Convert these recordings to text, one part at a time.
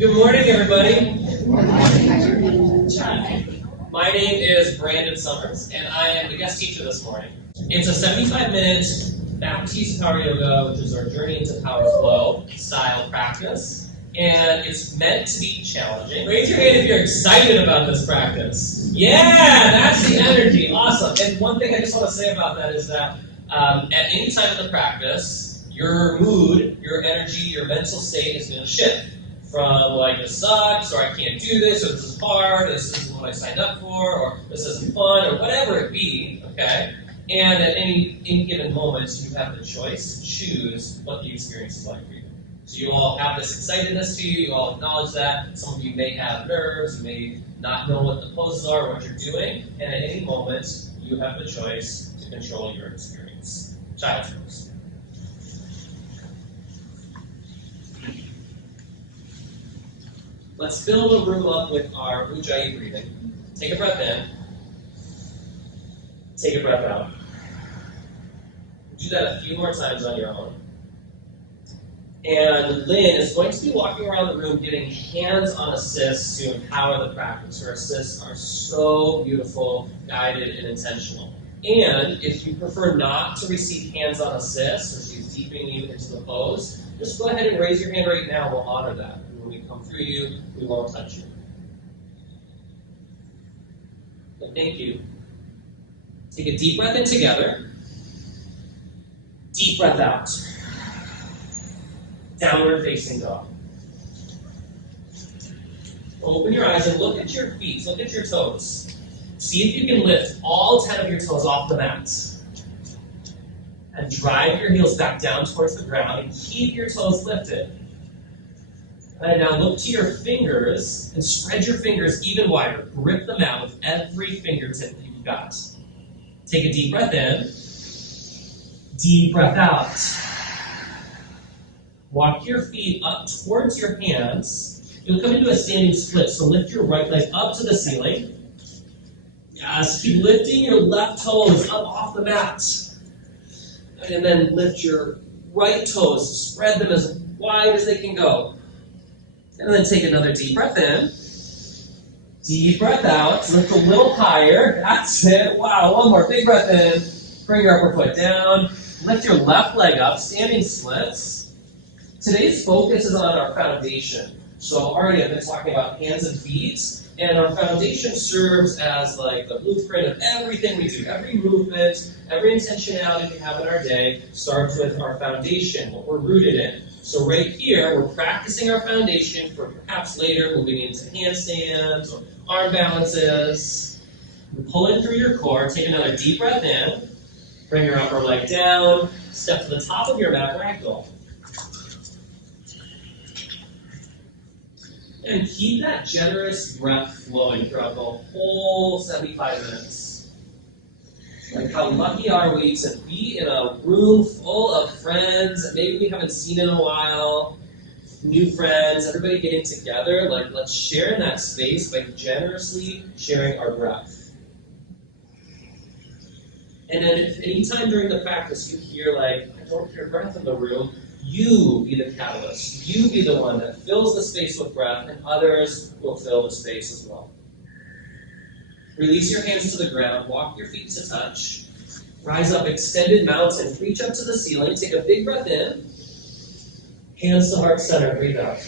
Good morning, everybody. My name is Brandon Sommers, and I am the guest teacher this morning. It's a 75-minute Baptiste Power Yoga, which is our Journey into Power Flow style practice, and it's meant to be challenging. Raise your hand if you're excited about this practice. Yeah, that's the energy. Awesome. And one thing I just want to say about that is that at any time in the practice, your mood, your energy, your mental state is going to shift. From like, this sucks, or I can't do this, or this is hard, or this isn't what I signed up for, or this isn't fun, or whatever it be, okay? And at any given moment, you have the choice to choose what the experience is like for you. So you all have this excitedness to you, you all acknowledge that. Some of you may have nerves, you may not know what the poses are, or what you're doing, and at any moment, you have the choice to control your experience. Child's pose. Let's fill the room up with our Ujjayi breathing. Take a breath in. Take a breath out. Do that a few more times on your own. And Lynn is going to be walking around the room giving hands-on assists to empower the practice. Her assists are so beautiful, guided, and intentional. And if you prefer not to receive hands-on assists, or she's deepening you into the pose, just go ahead and raise your hand right now and we'll honor that. When we come through you, we won't touch you. But thank you. Take a deep breath in together. Deep breath out. Downward facing dog. Open your eyes and look at your feet, look at your toes. See if you can lift all 10 of your toes off the mat. And drive your heels back down towards the ground and keep your toes lifted. And now look to your fingers and spread your fingers even wider. Grip them out with every fingertip that you've got. Take a deep breath in. Deep breath out. Walk your feet up towards your hands. You'll come into a standing split, so lift your right leg up to the ceiling. Yes, keep lifting your left toes up off the mat. And then lift your right toes, spread them as wide as they can go. And then take another deep breath in. Deep breath out. Lift a little higher. That's it. Wow, one more. Big breath in. Bring your upper foot down. Lift your left leg up. Standing splits. Today's focus is on our foundation. So already I've been talking about hands and feet. And our foundation serves as like the blueprint of everything we do. Every movement, every intentionality we have in our day starts with our foundation, what we're rooted in. So right here, we're practicing our foundation for perhaps later moving into handstands or arm balances. Pull in through your core. Take another deep breath in. Bring your upper leg down. Step to the top of your mat, ragdoll. And keep that generous breath flowing throughout the whole 75 minutes. Like, how lucky are we to be in a room full of friends that maybe we haven't seen in a while, new friends, everybody getting together. Like, let's share in that space by generously sharing our breath. And then if any time during the practice you hear, like, I don't hear breath in the room, you be the catalyst. You be the one that fills the space with breath, and others will fill the space as well. Release your hands to the ground. Walk your feet to touch. Rise up, extended mountain. Reach up to the ceiling. Take a big breath in. Hands to heart center. Breathe out.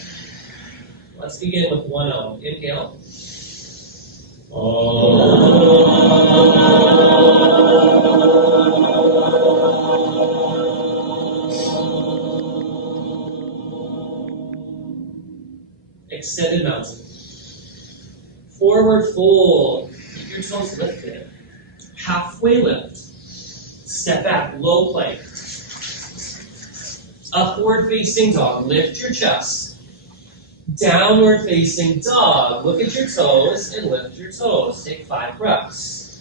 Let's begin with one Om. Inhale. Extended mountain. Forward fold. Keep your toes lifted. Halfway lift. Step back, low plank. Upward facing dog. Lift your chest. Downward facing dog. Look at your toes and lift your toes. Take 5 breaths.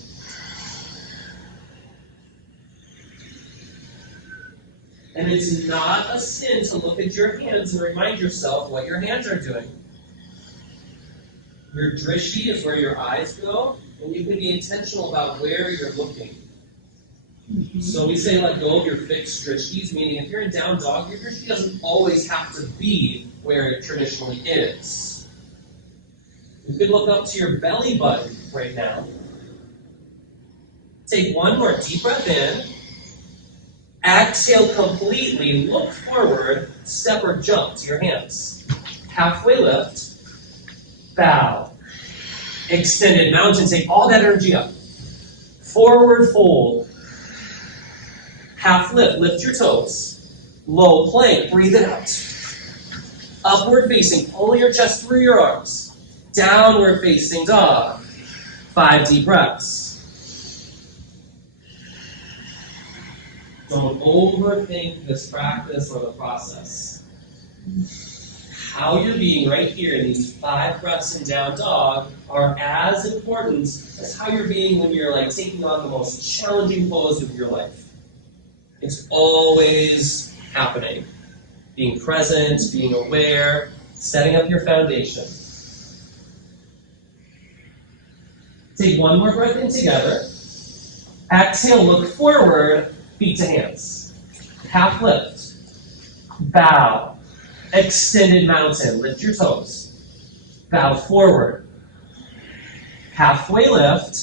And it's not a sin to look at your hands and remind yourself what your hands are doing. Your drishti is where your eyes go, and you can be intentional about where you're looking. So we say let go of your fixed drishtis, meaning if you're in down dog, your drishti doesn't always have to be where it traditionally is. You could look up to your belly button right now. Take one more deep breath in. Exhale completely. Look forward. Step or jump to your hands. Halfway lift. Bow. Extended mountain. Take all that energy up. Forward fold. Half lift. Lift your toes. Low plank. Breathe it out. Upward facing. Pull your chest through your arms. Downward facing dog. 5 deep breaths. Don't overthink this practice or the process. How you're being right here in these 5 breaths in down dog are as important as how you're being when you're like taking on the most challenging pose of your life. It's always happening. Being present, being aware, setting up your foundation. Take one more breath in together. Exhale, look forward, feet to hands. Half lift. Bow. Extended mountain. Lift your toes. Bow forward. Halfway lift.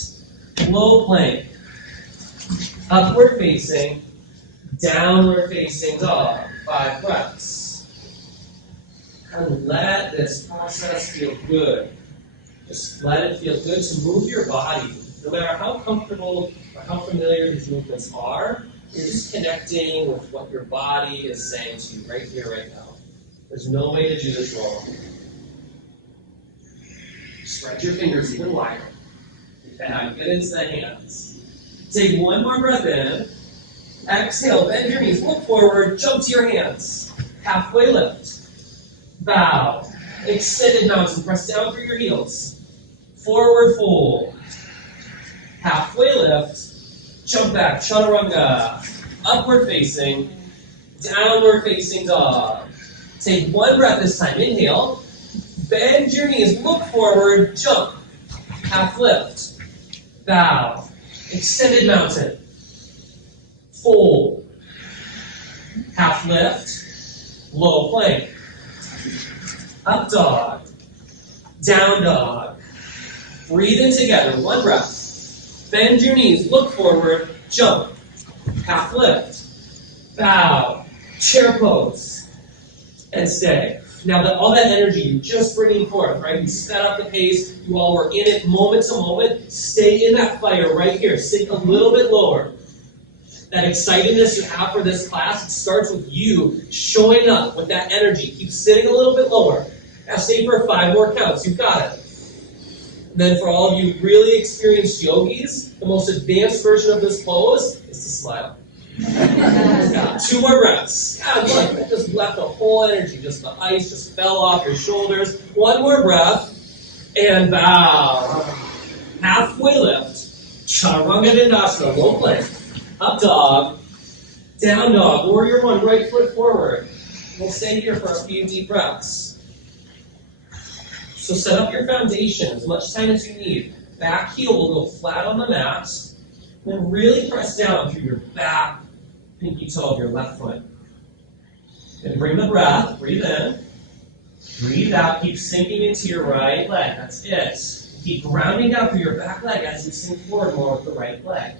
Low plank. Upward facing. Downward facing dog. 5 breaths. And let this process feel good. Just let it feel good to move your body. No matter how comfortable or how familiar these movements are, you're just connecting with what your body is saying to you right here, right now. There's no way to do this wrong. Spread your fingers even wider. And get into the hands. Take one more breath in. Exhale, bend your knees, look forward, jump to your hands. Halfway lift. Bow. Extended mountain, press down through your heels. Forward fold. Halfway lift. Jump back, chaturanga. Upward facing. Downward facing dog. Take one breath this time. Inhale. Bend your knees, look forward, jump. Half lift. Bow. Extended mountain. Fold. Half lift. Low plank. Up dog. Down dog. Breathe in together. One breath. Bend your knees. Look forward. Jump. Half lift. Bow. Chair pose. And stay. Now that all that energy you're just bringing forth, right? You sped up the pace. You all were in it moment to moment. Stay in that fire right here. Sink a little bit lower. That excitedness you have for this class, it starts with you showing up with that energy. Keep sitting a little bit lower. Now stay for 5 more counts. You've got it. And then for all of you really experienced yogis, the most advanced version of this pose is to smile. 2 more breaths. Look, that just left a whole energy. Just the ice just fell off your shoulders. 1 more breath. And bow. Halfway lift. Chaturanga Dandasana. Low plank. Up dog. Down dog. Warrior 1. Right foot forward. We'll stay here for a few deep breaths. So set up your foundation as much time as you need. Back heel will go flat on the mat. Then really press down through your back pinky toe of your left foot. Then bring the breath. Breathe in. Breathe out. Keep sinking into your right leg. That's it. Keep grounding down through your back leg as you sink forward more with the right leg.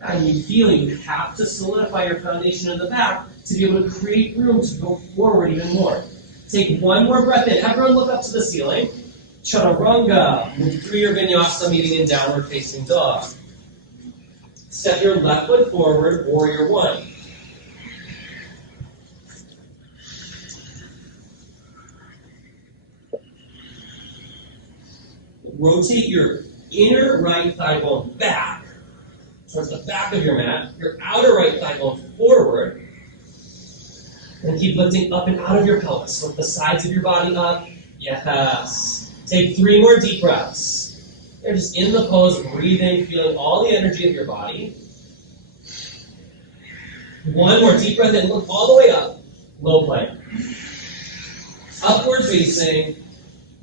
And you feel you have to solidify your foundation in the back to be able to create room to go forward even more. Take 1 more breath in. Everyone look up to the ceiling. Chaturanga. Move through your vinyasa, meeting in downward facing dog. Step your left foot forward, warrior 1. Rotate your inner right thigh bone back towards the back of your mat, your outer right thigh bone forward, and keep lifting up and out of your pelvis. Lift the sides of your body up. Yes. Take 3 more deep breaths. You're just in the pose, breathing, feeling all the energy of your body. 1 more deep breath in. Look all the way up. Low plank. Upward facing.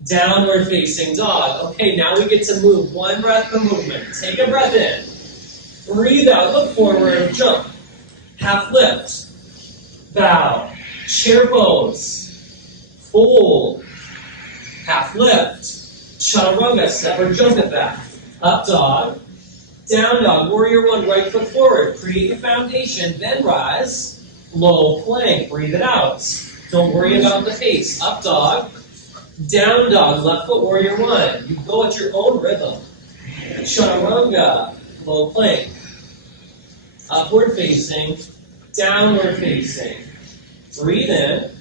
Downward facing dog. Okay, now we get to move. 1 breath per movement. Take a breath in. Breathe out. Look forward. Jump. Half lift. Bow. Chair pose. Fold. Half lift. Chaturanga, step or jump it back. Up dog. Down dog, warrior one, right foot forward. Create your foundation, then rise. Low plank, breathe it out. Don't worry about the face. Up dog. Down dog, left foot warrior one. You go at your own rhythm. Chaturanga, low plank. Upward facing, downward facing. Breathe in.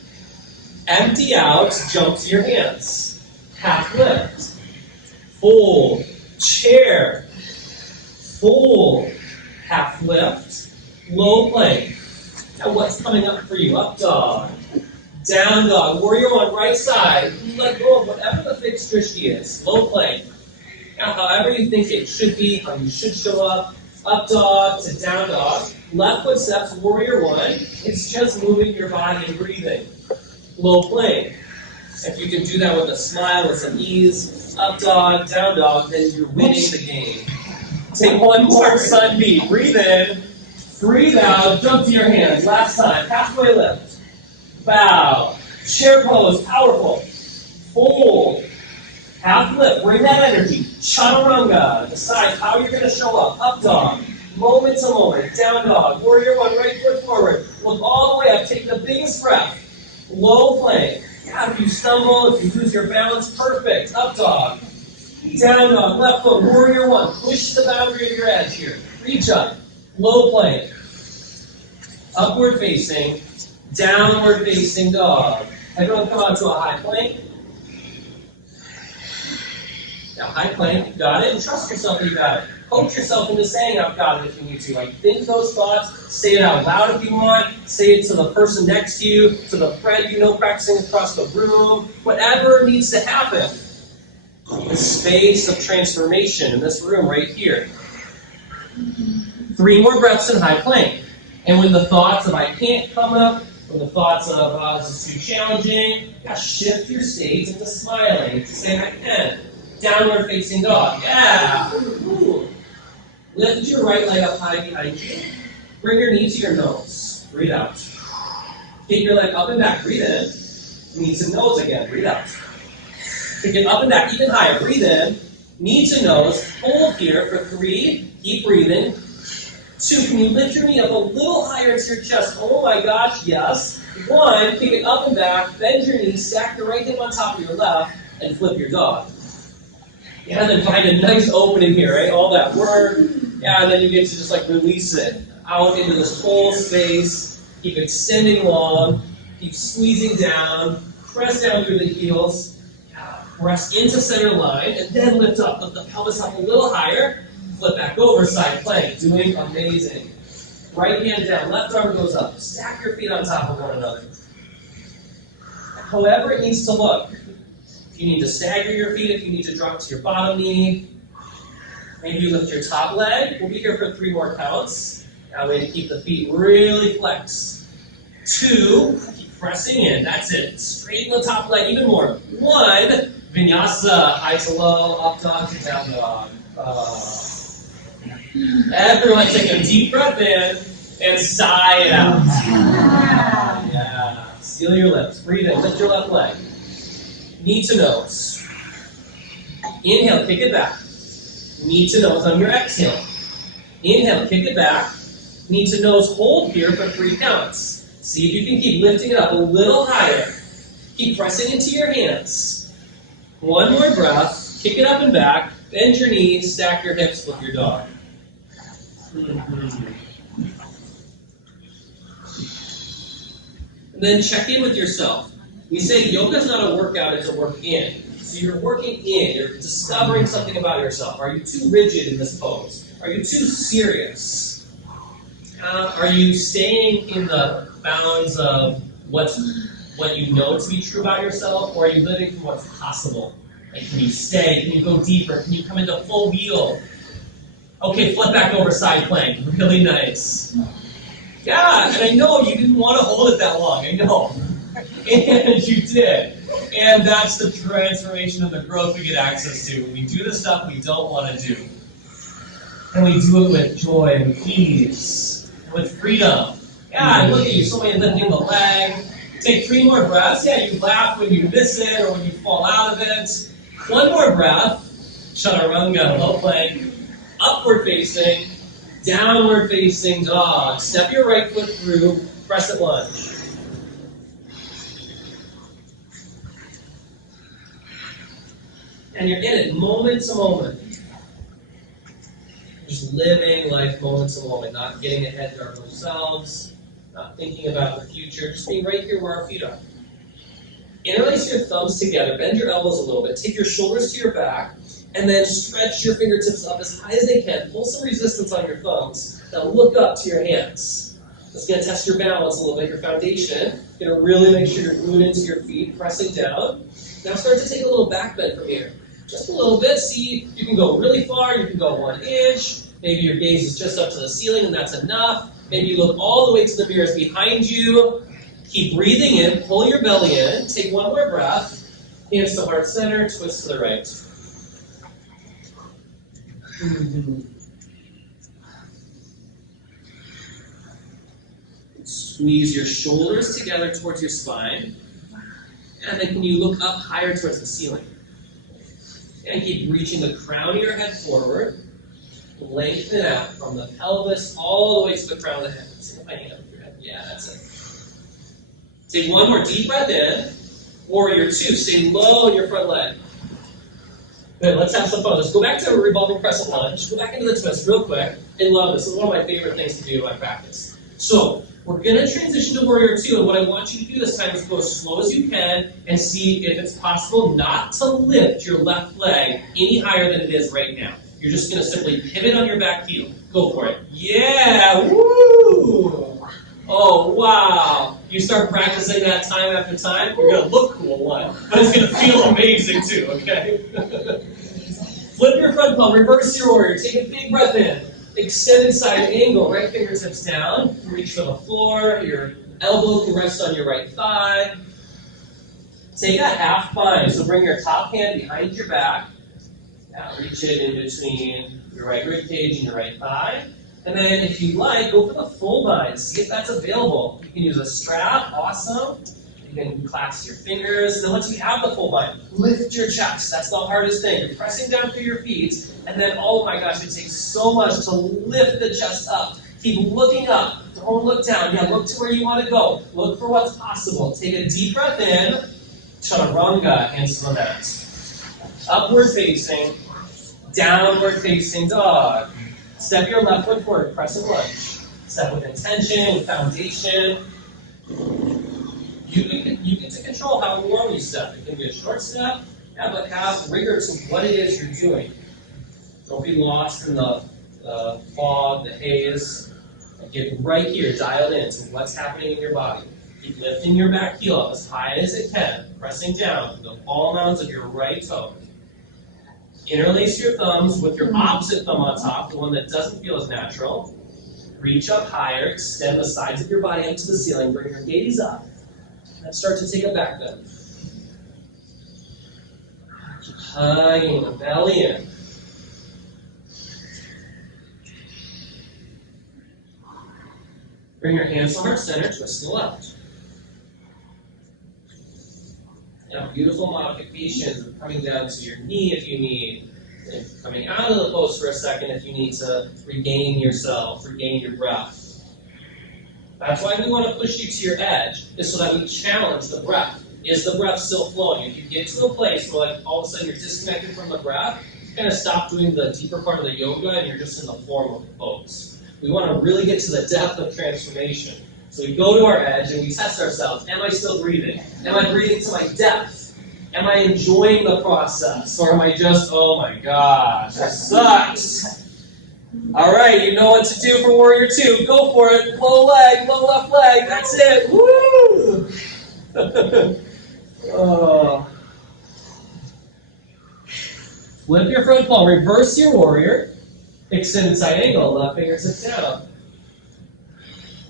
Empty out, jump to your hands. Half lift. Fold. Chair. Fold. Half lift. Low plank. Now what's coming up for you? Up dog. Down dog. Warrior one, right side. Let go of whatever the fixed drishti is. Low plank. Now however you think it should be, how you should show up. Up dog to down dog. Left foot steps, warrior one. It's just moving your body and breathing. Low plank. If you can do that with a smile, with some ease, up dog, down dog, then you're winning the game. Take one more sun beat. Breathe in. Breathe out. Jump to your hands. Last time. Halfway lift. Bow. Chair pose. Powerful. Fold. Half lift. Bring that energy. Chaturanga. Decide how you're going to show up. Up dog. Moment to moment. Down dog. Warrior one. Right foot forward. Look all the way up. Take the biggest breath. Low plank. Yeah, if you stumble, if you lose your balance, perfect. Up dog. Down dog. Left foot. Warrior one. Push the boundary of your edge here. Reach up. Low plank. Upward facing. Downward facing dog. Everyone come out to a high plank. Now high plank, you got it, and trust yourself that you got it. Coach yourself into saying I've got it if you need to. Like think those thoughts, say it out loud if you want, say it to the person next to you, to the friend you know practicing across the room, whatever needs to happen. The space of transformation in this room right here. 3 more breaths in high plank. And when the thoughts of I can't come up, or the thoughts of this is too challenging, shift your state into smiling, to saying I can. Downward facing dog. Yeah. Ooh. Lift your right leg up high behind you. Bring your knee to your nose. Breathe out. Kick your leg up and back. Breathe in. Knee to nose again. Breathe out. Kick it up and back even higher. Breathe in. Knee to nose. Hold here for 3. Keep breathing. 2. Can you lift your knee up a little higher into your chest? Oh my gosh, yes. 1. Kick it up and back. Bend your knee. Stack your right hip on top of your left. And flip your dog. Yeah, and then find a nice opening here, right? All that work. Yeah, and then you get to just like release it out into this whole space. Keep extending long. Keep squeezing down. Press down through the heels. Press into center line. And then lift up. Lift the pelvis up a little higher. Flip back over, side plank. Doing amazing. Right hand down. Left arm goes up. Stack your feet on top of one another. However it needs to look. If you need to stagger your feet, if you need to drop to your bottom knee, maybe you lift your top leg. We'll be here for 3 more counts. That way to keep the feet really flexed. 2, keep pressing in. That's it. Straighten the top leg even more. 1, vinyasa, high to low, up dog to down dog. Everyone take a deep breath in and sigh it out. Yeah. Seal your lips. Breathe in. Lift your left leg. Knee to nose. Inhale, kick it back. Knee to nose on your exhale. Inhale, kick it back. Knee to nose, hold here for 3 counts. See if you can keep lifting it up a little higher. Keep pressing into your hands. 1 more breath. Kick it up and back. Bend your knees, stack your hips, flip your dog. And then check in with yourself. We say yoga is not a workout, it's a work in. So you're working in, you're discovering something about yourself. Are you too rigid in this pose? Are you too serious? Are you staying in the bounds of what you know to be true about yourself, or are you living from what's possible? Like, can you stay? Can you go deeper? Can you come into full wheel? Okay, flip back over side plank. Really nice. Yeah, and I know you didn't want to hold it that long. I know. And you did. And that's the transformation and the growth we get access to when we do the stuff we don't want to do. And we do it with joy and ease, and with freedom. Yeah, look at you, somebody lifting the leg. Take 3 more breaths. Yeah, you laugh when you miss it or when you fall out of it. One more breath. Chaturanga, low plank. Upward facing. Downward facing dog. Step your right foot through. Crescent lunge. And you're in it moment to moment. Just living life moment to moment, not getting ahead of ourselves, not thinking about the future, just being right here where our feet are. Interlace your thumbs together, bend your elbows a little bit, take your shoulders to your back, and then stretch your fingertips up as high as they can. Pull some resistance on your thumbs. Now look up to your hands. It's going to test your balance a little bit, your foundation. You're going to really make sure you're glued into your feet, pressing down. Now start to take a little back bend from here. Just a little bit. See, you can go really far. You can go 1 inch. Maybe your gaze is just up to the ceiling and that's enough. Maybe you look all the way to the mirrors behind you. Keep breathing in. Pull your belly in. Take one more breath. Hands to heart center. Twist to the right. Squeeze your shoulders together towards your spine. And then can you look up higher towards the ceiling? And keep reaching the crown of your head forward. Lengthen out from the pelvis all the way to the crown of the head. See my hand over your head. Yeah, that's it. Take one more deep breath in. Warrior 2. Stay low in your front leg. Good, let's have some fun. Let's go back to a revolving crescent lunge. Go back into the twist real quick. I love this. This is one of my favorite things to do in my practice. So, we're going to transition to Warrior 2, and what I want you to do this time is go as slow as you can and see if it's possible not to lift your left leg any higher than it is right now. You're just going to simply pivot on your back heel. Go for it. Yeah! Woo! Oh, wow. You start practicing that time after time, you're going to look cool, one, but it's going to feel amazing too, okay? Flip your front palm, reverse your warrior. Take a big breath in. Extended side angle, right fingertips down. Reach for the floor. Your elbow can rest on your right thigh. Take a half bind. So bring your top hand behind your back. Now reach it in between your right rib cage and your right thigh. And then if you like, go for the full bind. See if that's available. You can use a strap. Awesome. You can clasp your fingers. And then once you have the full bind, lift your chest. That's the hardest thing. You're pressing down through your feet. And then, oh my gosh, it takes so much to lift the chest up. Keep looking up. Don't look down. Yeah, look to where you want to go. Look for what's possible. Take a deep breath in. Chaturanga, hands to the mat. Upward facing. Downward facing dog. Step your left foot forward. Crescent lunge. Step with intention, with foundation. You get to control how long you step. It can be a short step, but have rigor to what it is you're doing. Don't be lost in the fog, the haze. Get right here, dialed in to what's happening in your body. Keep lifting your back heel up as high as it can, pressing down to the ball mounds of your right toe. Interlace your thumbs with your opposite thumb on top, the one that doesn't feel as natural. Reach up higher, extend the sides of your body up to the ceiling, bring your gaze up. And start to take a back bend. Keep hugging the belly in. Bring your hands to heart center, twist to the left. Now, beautiful modifications of coming down to your knee if you need, and coming out of the pose for a second if you need to regain yourself, regain your breath. That's why we want to push you to your edge, is so that we challenge the breath. Is the breath still flowing? If you get to a place where like all of a sudden you're disconnected from the breath, you kind of stop doing the deeper part of the yoga and you're just in the form of the pose. We want to really get to the depth of transformation. So we go to our edge and we test ourselves. Am I still breathing? Am I breathing to my depth? Am I enjoying the process? Or am I just, oh my gosh, that sucks. All right, you know what to do for Warrior 2. Go for it. Low leg, low left leg. That's it. Woo! Oh. Flip your front palm. Reverse your warrior. Extended side angle. Left fingertips down.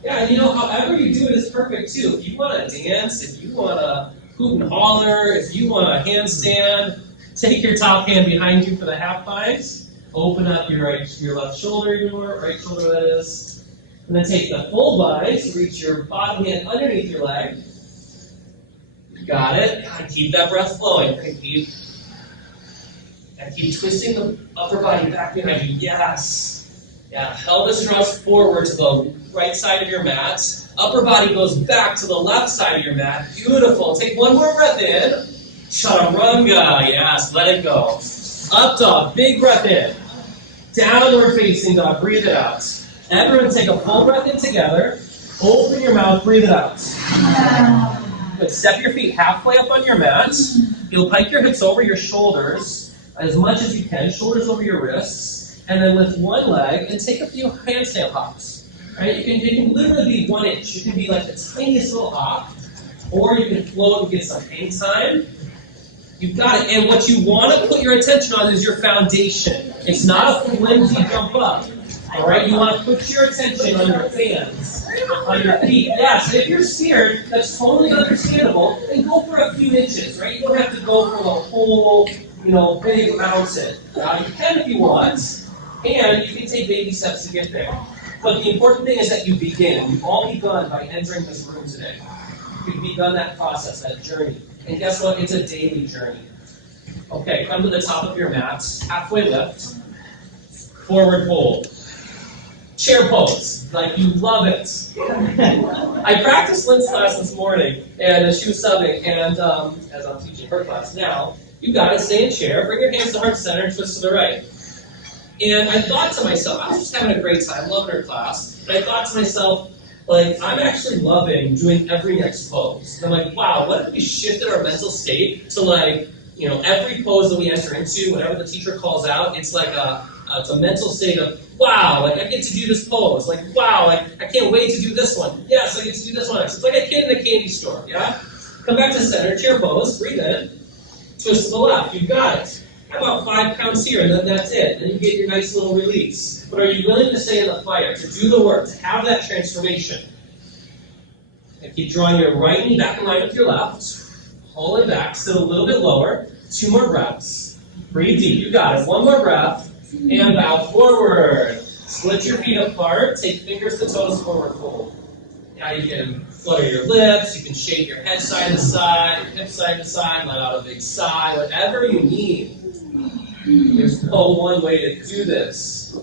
Yeah, and however you do it is perfect too. If you want to dance, if you want to hoot and holler, if you want a handstand, take your top hand behind you for the half binds. Open up your left shoulder even more, right shoulder that is. And then take the full binds, reach your bottom hand underneath your leg. Got it. And keep that breath flowing. And keep And keep twisting the upper body back behind you. Yes. Yeah, pelvis draws forward to the right side of your mat. Upper body goes back to the left side of your mat. Beautiful. Take one more breath in. Chaturanga. Yes, let it go. Up dog. Big breath in. Downward facing dog. Breathe it out. Everyone take a full breath in together. Open your mouth. Breathe it out. Good. Step your feet halfway up on your mat. You'll pike your hips over your shoulders as much as you can. Shoulders over your wrists. And then lift one leg and take a few handstand hops. Right? You can literally be 1 inch. You can be like the tiniest little hop. Or you can float and get some hang time. You've got it. And what you want to put your attention on is your foundation. It's not a flimsy jump up. All right? You want to put your attention on your hands, on your feet. Yes, if you're scared, that's totally understandable. And go for a few inches, right? You don't have to go for the whole, big mountain. You can if you want, and you can take baby steps to get there. But the important thing is that you begin. You've all begun by entering this room today. You've begun that process, that journey. And guess what? It's a daily journey. Okay, come to the top of your mat. Halfway lift. Forward fold. Chair pose. Like you love it. I practiced Lynn's class this morning, and she was subbing, and as I'm teaching her class now, you got to stay in chair, bring your hands to heart center, and twist to the right. And I thought to myself, I was just having a great time, loving her class, but I thought to myself, I'm actually loving doing every next pose. And I'm like, wow, what if we shifted our mental state to every pose that we enter into, whatever the teacher calls out, it's like it's a mental state of, wow, I get to do this pose. Wow, I can't wait to do this one. Yes, I get to do this one next. It's like a kid in a candy store, yeah? Come back to center, chair pose, breathe in, twist to the left, you've got it. How about 5 counts here, and then that's it. And you get your nice little release. But are you willing to stay in the fire, to do the work, to have that transformation? And keep drawing your right knee back in line with your left. Pull it back, sit a little bit lower. 2 more breaths. Breathe deep, you got it. 1 more breath. And bow forward. Split your feet apart. Take fingers to toes, forward fold. Now you can flutter your lips. You can shake your head side to side, hip side to side, let out a big sigh, whatever you need. There's no one way to do this.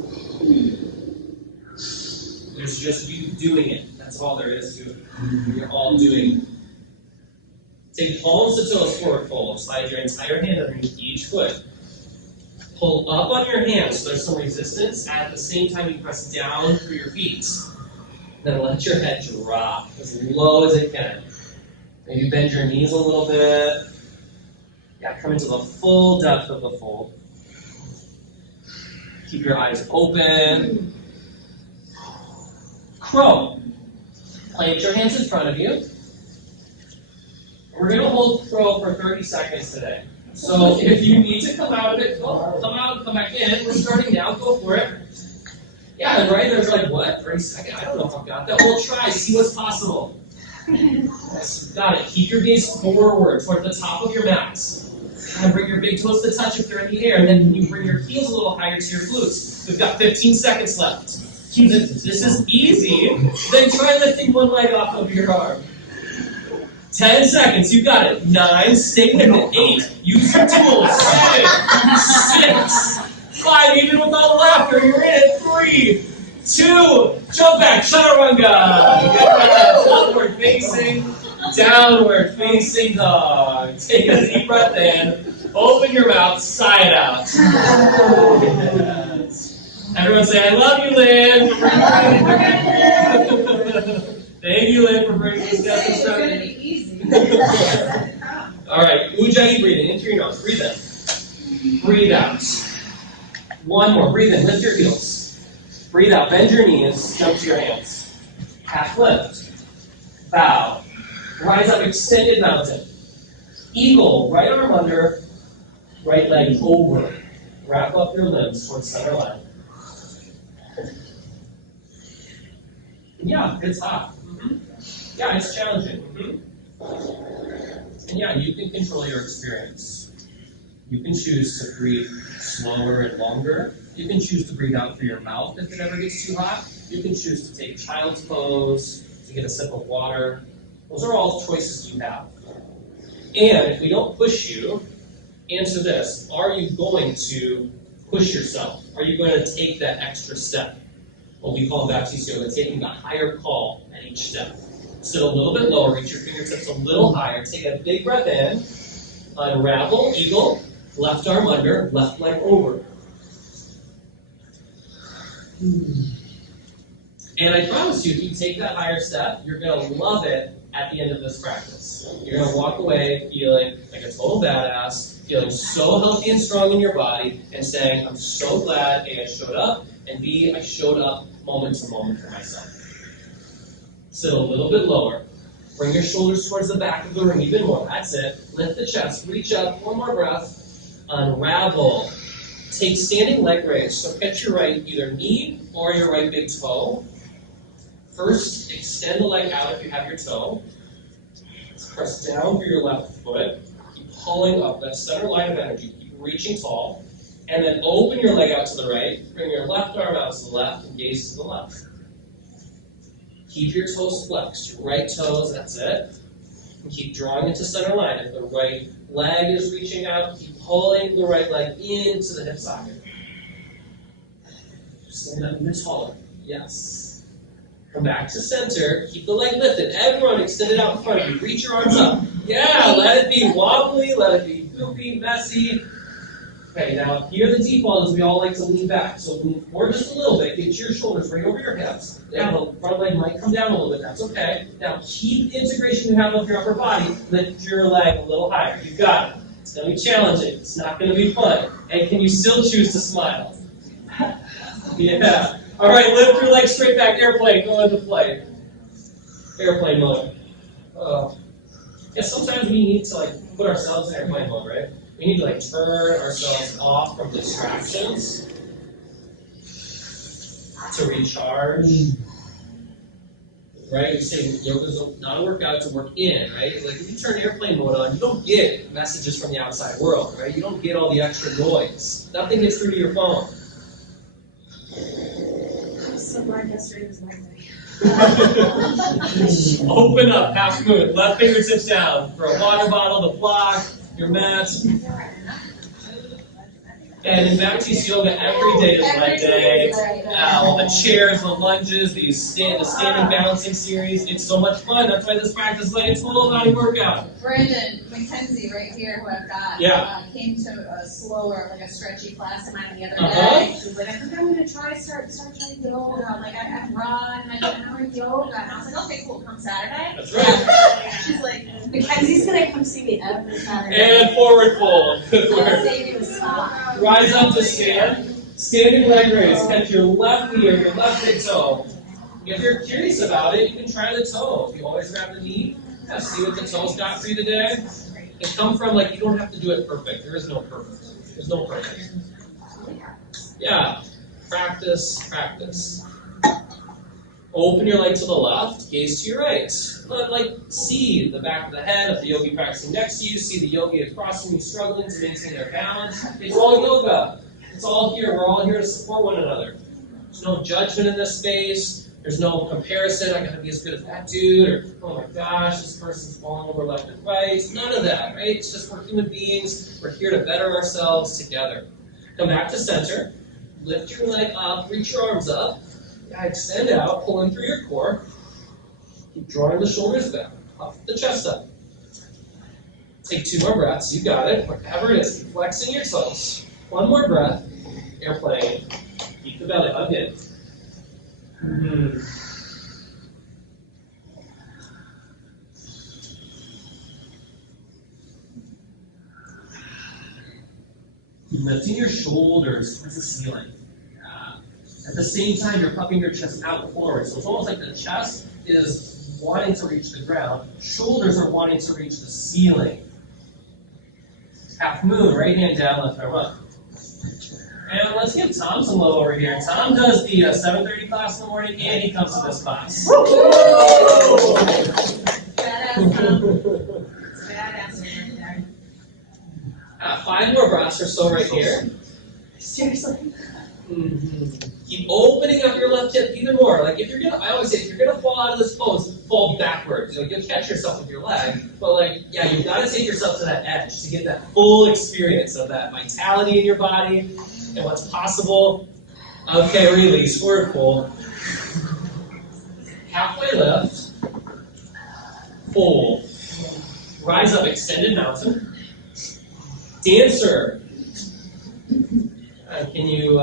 There's just you doing it. That's all there is to it. You're all doing it. Take palms to toes, forward fold. Slide your entire hand underneath each foot. Pull up on your hands so there's some resistance. At the same time, you press down through your feet. Then let your head drop as low as it can. Maybe bend your knees a little bit. Yeah, come into the full depth of the fold. Keep your eyes open. Crow. Plant your hands in front of you. We're going to hold crow for 30 seconds today. So if you need to come out of it, come out, come back in. We're starting now. Go for it. Yeah, right? There's what? 30 seconds? I don't know if I've got that. We'll try. See what's possible. Yes, got it. Keep your gaze forward toward the top of your mat. And bring your big toes to touch if they're in the air. And then you bring your heels a little higher to your glutes. We've got 15 seconds left. This is easy. Then try lifting one leg off of your arm. 10 seconds, you got it. 9, stay with it. 8, use your tools. 7, 6, 5, even without laughter, you're in it. 3, 2, jump back, chaturanga. Upward facing, downward facing dog. Take a deep breath in, open your mouth, sigh it out. Yes. Everyone say, I love you, Lynn. Thank you, Lynn, for bringing this down to starting. All right, Ujjayi breathing, in through your nose. Breathe in. Breathe out. 1 more. Breathe in. Lift your heels. Breathe out. Bend your knees. Jump to your hands. Half lift. Bow. Rise up. Extended mountain. Eagle. Right arm under. Right leg over. Wrap up your limbs towards center line. Yeah, it's hot. Yeah, it's challenging. And yeah, you can control your experience. You can choose to breathe slower and longer. You can choose to breathe out through your mouth if it ever gets too hot. You can choose to take child's pose, to get a sip of water. Those are all choices you have. And if we don't push you answer this. Are you going to push yourself? Are you going to take that extra step? What we call in Baptiste Yoga, taking the higher call at each step. Sit a little bit lower, reach your fingertips a little higher. Take a big breath in. Unravel, eagle, left arm under, left leg over. And I promise you, if you take that higher step, you're going to love it at the end of this practice. You're going to walk away feeling like a total badass, feeling so healthy and strong in your body, and saying, I'm so glad, A, I showed up, and B, I showed up moment to moment for myself. Sit a little bit lower. Bring your shoulders towards the back of the room even more. That's it. Lift the chest. Reach up. One more breath. Unravel. Take standing leg raise. So catch your right either knee or your right big toe. First, extend the leg out if you have your toe. Press down through your left foot. Keep pulling up. That center line of energy. Keep reaching tall. And then open your leg out to the right. Bring your left arm out to the left and gaze to the left. Keep your toes flexed, your right toes, that's it. And keep drawing into center line. If the right leg is reaching out, keep pulling the right leg into the hip socket. Stand up even taller. Yes. Come back to center. Keep the leg lifted. Everyone extend it out in front of you. Reach your arms up. Yeah, let it be wobbly, let it be goofy, messy. Okay, now here the default is we all like to lean back. So lean forward just a little bit. Get your shoulders right over your hips. Now the front leg might come down a little bit. That's okay. Now keep the integration you have of your upper body. Lift your leg a little higher. You got it. It's going to be challenging. It's not going to be fun. And can you still choose to smile? Yeah. All right, lift your leg straight back. Airplane, go into play. Airplane mode. Yeah, sometimes we need to put ourselves in airplane mode, right? We need to turn ourselves off from distractions to recharge. Right? We say yoga's not a workout, it's a work in, right? If you turn airplane mode on, you don't get messages from the outside world, right? You don't get all the extra noise. Nothing gets through to your phone. I'm so glad yesterday was my day. Open up, half moon, left fingertips down for a water bottle, the block, your mat. And in Baptiste Yoga, every day is my day. The chairs, the lunges, the standing balancing series. It's so much fun. That's why this practice is like a total body workout. Brandon McKenzie, right here, who I've got, came to a slower, a stretchy class of mine the other day. She was like, I think I'm going to start trying yoga. I'm like, I run, I do yoga. And I was like, okay, cool, come Saturday. That's right. She's like, Mackenzie's going to come see me every Saturday. And forward fold. Good work. Save you a spot. Rise up to stand. Standing leg raise. Catch your left knee or your left big toe. If you're curious about it, you can try the toe. You always grab the knee. See what the toes got for you today. And come from you don't have to do it perfect. There is no perfect. There's no perfect. Yeah. Practice, practice. Open your leg to the left, gaze to your right. See the back of the head of the yogi practicing next to you. See the yogi across from you struggling to maintain their balance. It's all yoga. It's all here. We're all here to support one another. There's no judgment in this space. There's no comparison. I gotta be as good as that dude, or oh my gosh, this person's falling over left and right. None of that, right? It's just we're human beings. We're here to better ourselves together. Come back to center. Lift your leg up. Reach your arms up. Extend out, pull in through your core. Keep drawing the shoulders back. Puff the chest up. Take 2 more breaths. You got it. Whatever it is, keep flexing your toes. 1 more breath. Airplane. Keep the belly hugged in. Lifting your shoulders towards the ceiling. At the same time, you're puffing your chest out forward. So it's almost like the chest is wanting to reach the ground. Shoulders are wanting to reach the ceiling. Half moon, right hand down, left arm up. And let's give Tom some love over here. Tom does the 7:30 class in the morning, and he comes to this class. Badass, Tom. Badass. 5 more breaths or so right here. Seriously? Keep opening up your left hip even more. Like if you're gonna, I always say, if you're gonna fall out of this pose, fall backwards. You'll catch yourself with your leg, but like, yeah, you've got to take yourself to that edge to get that full experience of that vitality in your body and what's possible. Okay, release, forward fold. Halfway lift. Fold. Rise up, extended mountain. Dancer. Can you,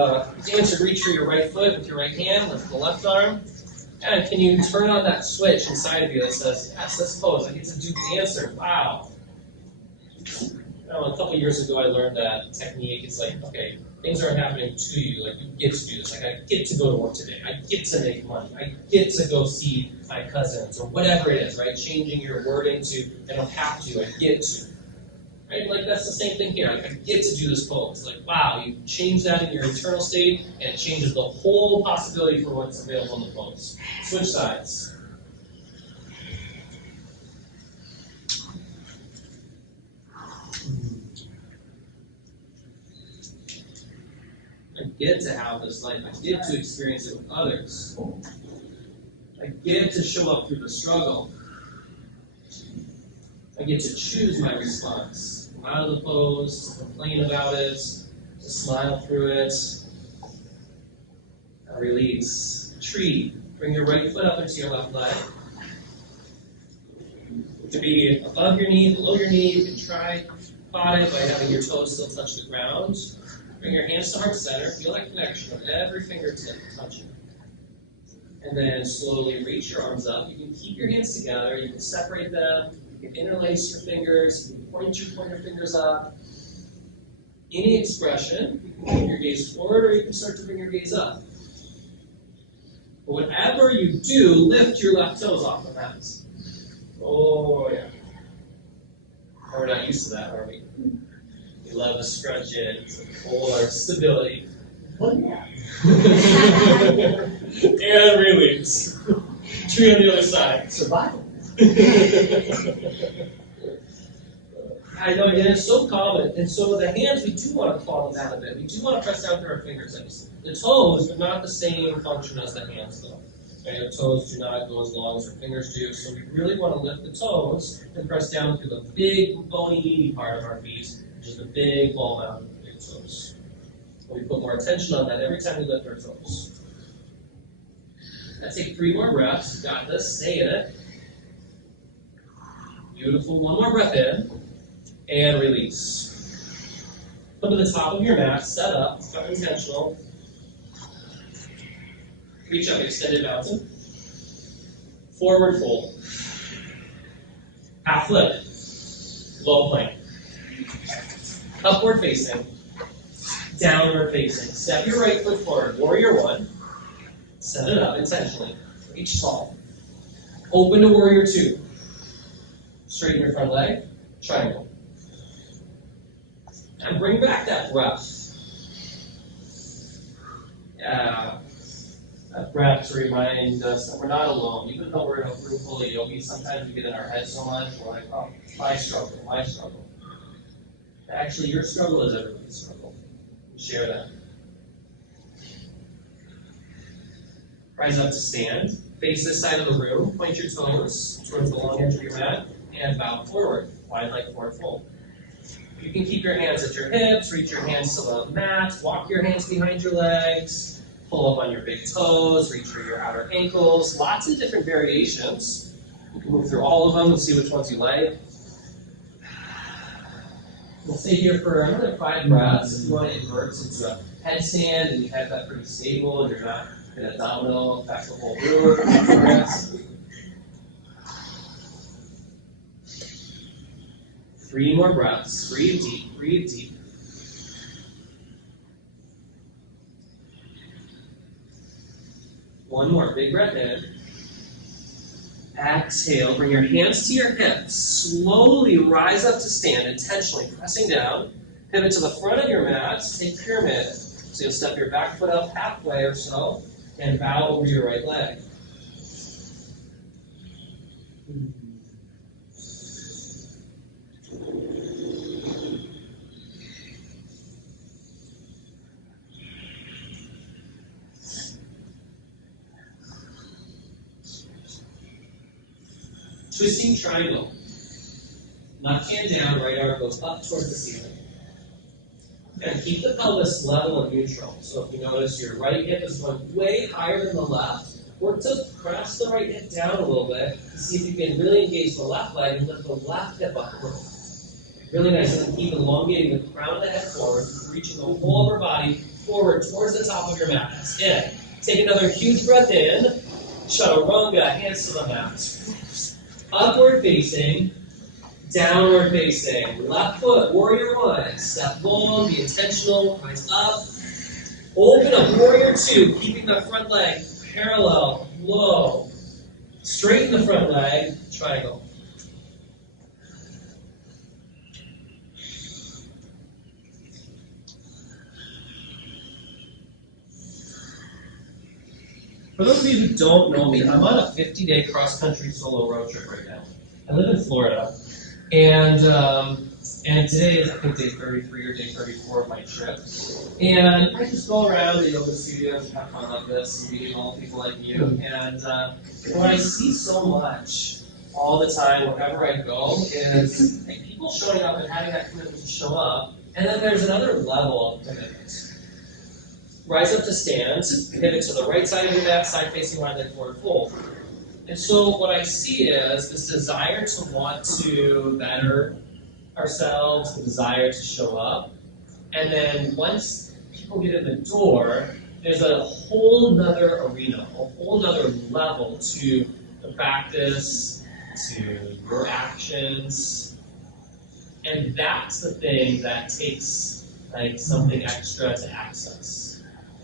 dancer, reach for your right foot with your right hand, lift the left arm. And can you turn on that switch inside of you that says, yes, this pose, I get to do dancer. Wow. A couple years ago, I learned that technique. It's like, okay, things aren't happening to you. Like, you get to do this. Like, I get to go to work today. I get to make money. I get to go see my cousins or whatever it is, right? Changing your wording to, I don't have to, I get to. Right? Like, that's the same thing here. Like, I get to do this pose. Like, wow, you change that in your internal state, and it changes the whole possibility for what's available in the pose. Switch sides. I get to have this life. I get to experience it with others. I get to show up through the struggle. I get to choose my response. Come out of the pose, to complain about it, to smile through it. Release. Tree. Bring your right foot up into your left leg. To be above your knee, below your knee, you can try spot it by having your toes still touch the ground. Bring your hands to heart center. Feel that connection of every fingertip touching. And then slowly reach your arms up. You can keep your hands together. You can separate them. You can interlace your fingers. You can point your fingers up. Any expression. You can bring your gaze forward or you can start to bring your gaze up. But whatever you do, lift your left toes off the mat. Oh, yeah. We're not used to that, are we? We love to stretch it for stability. And release. Tree on the other side. Survival. I know, and it's so common. And so the hands, we do want to claw them out a bit. We do want to press down through our fingertips. The toes are not the same function as the hands, though. Okay, the toes do not go as long as our fingers do. So we really want to lift the toes and press down through the big, bony, meaty part of our feet, which is the big ball mound of the big toes. And we put more attention on that every time we lift our toes. Let's take 3 more breaths. You got this. Say it. Beautiful. 1 more breath in. And release. Come to the top of your mat. Set up. It's kind of intentional. Reach up, extended mountain. Forward fold. Half flip. Low plank. Upward facing. Downward facing. Step your right foot forward. Warrior 1. Set it up intentionally. Reach tall. Open to warrior 2. Straighten your front leg. Triangle. And bring back that breath. Yeah. That breath to remind us that we're not alone. Even though we're in a room full of yogis, sometimes we get in our head so much, we're like, oh, my struggle, my struggle. Actually, your struggle is everybody's struggle. Share that. Rise up to stand. Face this side of the room. Point your toes towards the long edge of your mat. And bow forward. Wide leg forward fold. You can keep your hands at your hips. Reach your hands to the mat. Walk your hands behind your legs. Pull up on your big toes. Reach for your outer ankles. Lots of different variations. You can move through all of them and see which ones you like. We'll stay here for another 5 breaths. If you want to invert into a headstand and you have that pretty stable and you're not in a domino affect the whole room. 3 more breaths. Breathe deep, breathe deep. One more, big breath in. Exhale, bring your hands to your hips. Slowly rise up to stand, intentionally pressing down. Pivot to the front of your mat, take pyramid. So you'll step your back foot up halfway or so, and bow over your right leg. Twisting triangle. Left hand down, right arm goes up towards the ceiling. And keep the pelvis level and neutral. So if you notice your right hip is going way higher than the left, work to press the right hip down a little bit to see if you can really engage the left leg and lift the left hip up a little. Really nice and keep elongating the crown of the head forward, reaching the whole upper body forward towards the top of your mat. That's it. Take another huge breath in. Chaturanga, hands to the mat. Upward facing, downward facing. Left foot, warrior one. Step long, be intentional, rise up. Open up, warrior two, keeping the front leg parallel, low. Straighten the front leg, triangle. For those of you who don't know me, I'm on a 50-day cross-country solo road trip right now. I live in Florida, and today is, I think, day 33 or day 34 of my trip. And I just go around the yoga studios and have fun like this, and meeting all people like you. And what I see so much all the time, wherever I go, is like, people showing up and having that commitment to show up, and then there's another level of commitment. Rise up to stand, pivot to the right side of your mat, side facing wide leg forward fold. And so what I see is this desire to want to better ourselves, the desire to show up. And then once people get in the door, there's a whole nother arena, a whole nother level to the practice, to your actions. And that's the thing that takes like something extra to access.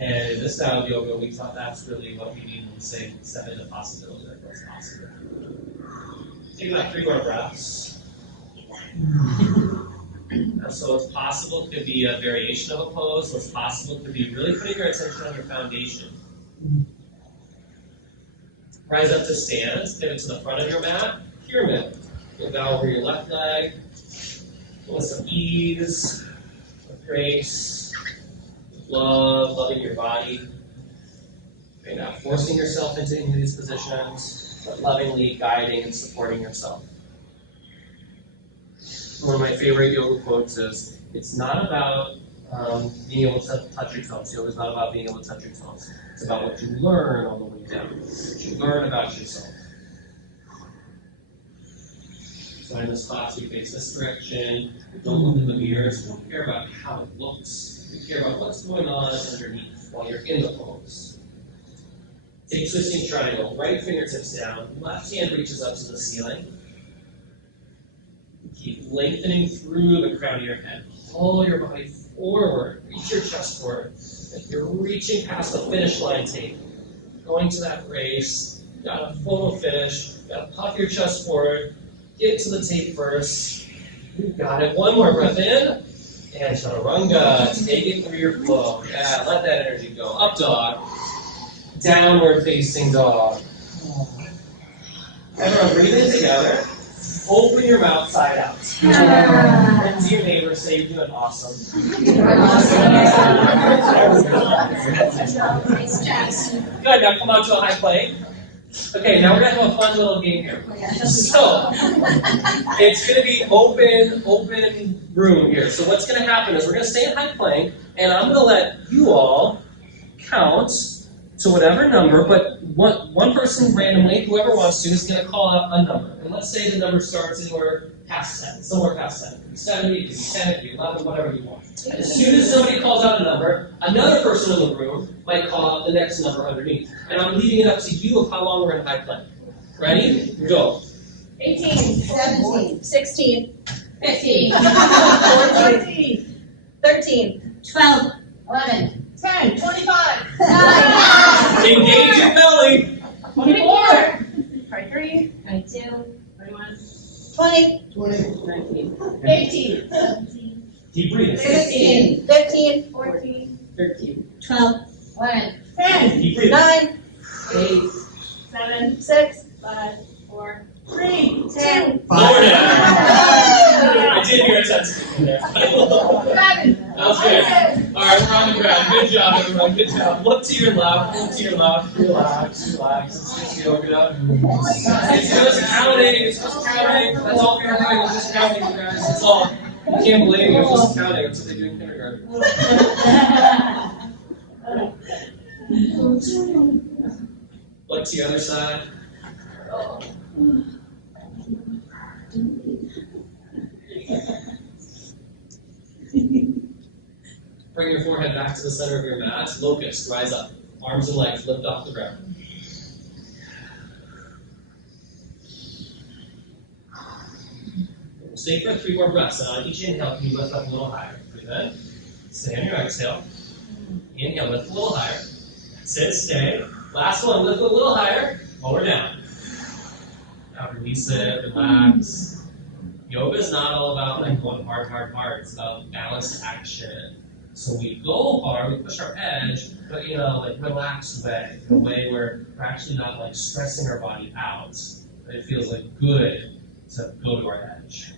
And in this style of yoga, we thought that's really what we need to say, step into possibility, like what's possible. Take about 3 more breaths. So what's possible could be a variation of a pose. What's possible could be really putting your attention on your foundation. Rise up to stand, pivot to the front of your mat, pyramid. You'll bow over your left leg with some ease, with grace. Love, loving your body. You're not forcing yourself into any of these positions, but lovingly guiding and supporting yourself. One of my favorite yoga quotes is, it's not about being able to touch your toes. Yoga is not about being able to touch your toes. It's about what you learn on the way down, what you learn about yourself. So in this class, we face this direction. We don't look in the mirrors. We don't care about how it looks. We care about what's going on underneath while you're in the pose. Take twisting triangle. Right fingertips down. Left hand reaches up to the ceiling. Keep lengthening through the crown of your head. Pull your body forward. Reach your chest forward. If you're reaching past the finish line tape, going to that race, you got a photo finish, you got to puff your chest forward. Get to the tape first. You got it. One more breath in. And chaturanga. Take it through your flow. Yeah, let that energy go. Up dog. Downward facing dog. Everyone breathe in together. Open your mouth side out. And to your neighbor, say you're doing awesome. Good. Now come out to a high plank. Okay, now we're going to have a fun little game here. So, it's going to be open room here. So what's going to happen is we're going to stay in high plank, and I'm going to let you all count to whatever number, but one person randomly, whoever wants to, is going to call out a number. And let's say the number starts anywhere past 10, somewhere past 10. It could be 70, it could be 10, it could be 11, whatever you want. And as soon as somebody calls out a number, another person in the room might call out the next number underneath. And I'm leaving it up to you of how long we're in high plank. Ready? Go. 18, 17, 16, 15, 14, 13, 12, 11, 10, 25, 9, Engage your belly. 24, 23, 22, 21, 20, 19, 18, 17, Keep breathing. 16, 15, 14, 13, 12, 11, 10, Keep breathing. 9, 8, 7, 6, 5, 4, 3, 2, Lower down. I did hear a test in there. That was good. All right. right, we're on the ground. Good job, everyone. Good job. Look to your left. Look to your left. Relax. Relax. It's just yoga. It's just counting. It's just counting. That's all we're doing. It's just counting, you guys. That's all. I can't believe you. It's just counting. That's what they do in kindergarten. Look to the other side. Bring your forehead back to the center of your mat. Locust, rise up. Arms and legs lift off the ground. Stay for 3 more breaths. On each inhale, can you lift up a little higher? Breathe in. Stay on your exhale. Inhale, lift a little higher. Sit, stay. Last one, lift a little higher. Lower down. Now release it, relax. Yoga is not all about like going hard, hard, hard. It's about balanced action. So we go hard, we push our edge, but like relaxed way, in a way where we're actually not like stressing our body out. But it feels like good to go to our edge.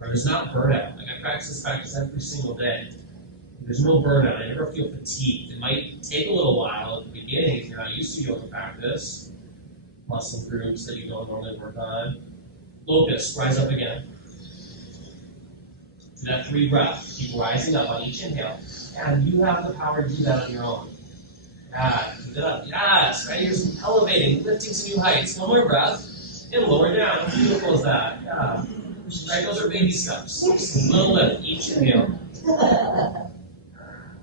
Or there's not burnout. Like I practice this practice every single day. There's no burnout. I never feel fatigued. It might take a little while at the beginning if you're not used to yoga practice. Muscle groups that you don't normally work on. Locust, rise up again. Do that 3 breaths. Keep rising up on each inhale. And you have the power to do that on your own. Keep it up. Yes, right? You're elevating, lifting to new heights. 1 more breath. And lower down. How beautiful is that? Yeah. Right, those are baby steps. Just a little lift each inhale.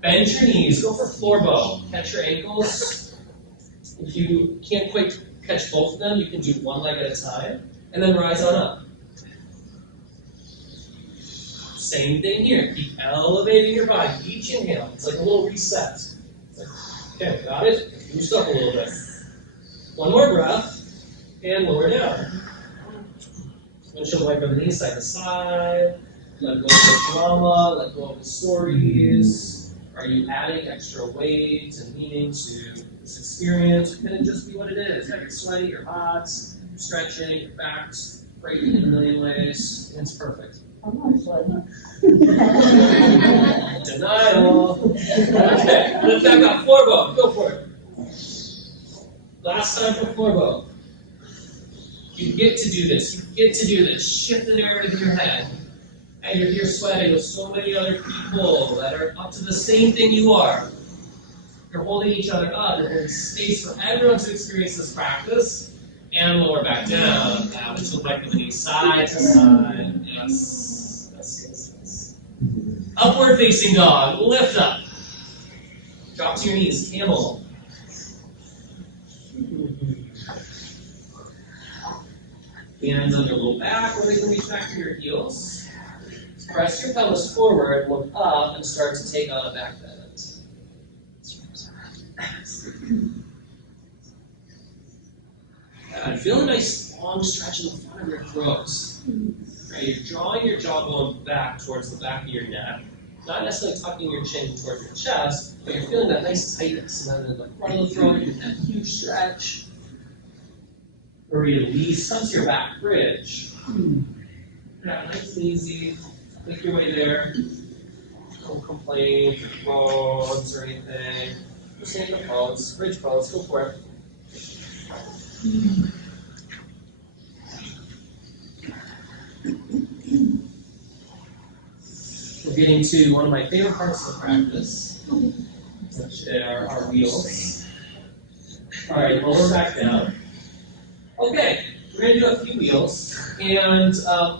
Bend your knees. Go for floor bow. Catch your ankles. If you can't quite catch both of them, you can do 1 leg at a time. And then rise on up. Same thing here. Keep elevating your body. Each inhale. It's like a little reset. It's like, okay, got it? Boost up a little bit. 1 more breath. And lower down. Windshield wiper the knees side to side. Let go of the drama. Let go of the stories. Are you adding extra weight and meaning to this experience? Can it just be what it is? Like you're sweaty, you're hot, you're stretching, your back's breaking in a million ways, and it's perfect. I'm not sweating. Denial. Okay, lift back up. Floor bow. Go for it. Last time for floor bow. You get to do this. You get to do this. Shift the narrative in your head. And you're here sweating with so many other people that are up to the same thing you are. You're holding each other up. There's space for everyone to experience this practice. And lower back down. Now, which will like the knees side to side. Yes. Yes, yes, yes. Upward facing dog. Lift up. Drop to your knees. Camel. Hands on your low back, or they can reach back to your heels. Press your pelvis forward, look up, and start to take on a back bend. And feel a nice long stretch in the front of your throat. Right, you're drawing your jawbone back towards the back of your neck. Not necessarily tucking your chin towards your chest, but you're feeling that nice tightness. And then in the front of the throat, you get that huge stretch. Release, come to your back bridge. Yeah, nice and easy. Make your way there. Don't complain for pose or anything. Just stand the pose. Bridge pose. Go for it. We're getting to one of my favorite parts of the practice, which are our wheels. All right, lower back down. Okay, we're going to do a few wheels, and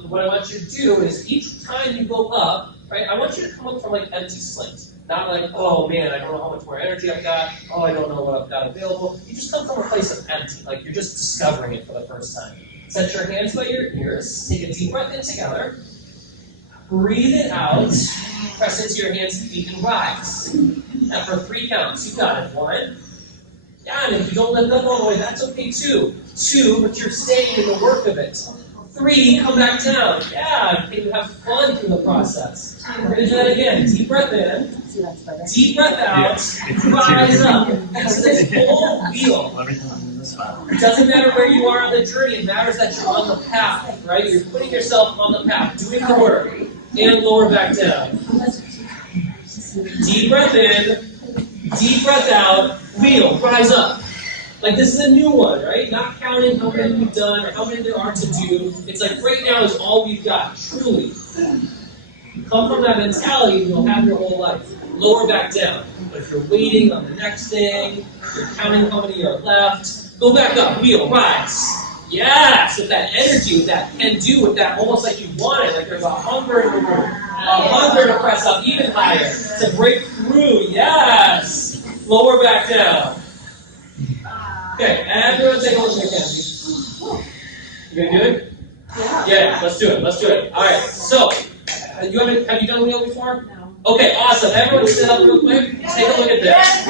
what I want you to do is each time you go up, right, I want you to come up from like empty slate. Not like, oh man, I don't know how much more energy I've got, oh, I don't know what I've got available. You just come from a place of empty, like you're just discovering it for the first time. Set your hands by your ears, take a deep breath in together, breathe it out, press into your hands and feet and rise. Now for 3 counts, you got it. 1. Yeah, and if you don't lift up all the way, that's okay too. 2, but you're staying in the work of it. 3, come back down. Yeah, can you have fun through the process? We're going to do that again. Deep breath in. Deep breath out. Rise up. That's this whole wheel. It doesn't matter where you are on the journey. It matters that you're on the path, right? You're putting yourself on the path, doing the work. And lower back down. Deep breath in, deep breath out, wheel, rise up. Like this is a new one, right? Not counting how many we've done or how many there are to do. It's like right now is all we've got, truly. Come from that mentality and you'll have your whole life. Lower back down. But if you're waiting on the next thing, you're counting how many are left, go back up, wheel, rise. Yes, with that energy, with that can-do, with that almost like you want it, like there's a hunger in the room. A hunger to press up even higher, to break through, yes. Lower back down. Okay, everyone take a look at Mackenzie. You good? Yeah, let's do it, let's do it. All right, so, have you done wheel before? No. Okay, awesome. Everyone sit up real quick. Take a look at this.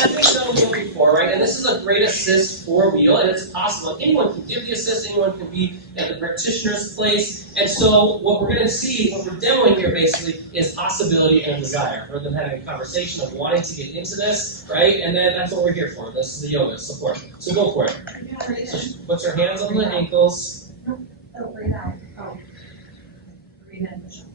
So this has done wheel before, right? And this is a great assist for wheel, and it's possible. Anyone can give the assist, anyone can be at the practitioner's place. And so what we're going to see, what we're demoing here basically, is possibility and desire, rather than having a conversation of wanting to get into this, right? And then that's what we're here for. This is the yoga support. So go for it. So put your hands on the ankles. Oh, breathe out. Oh. Breathe in, Michelle.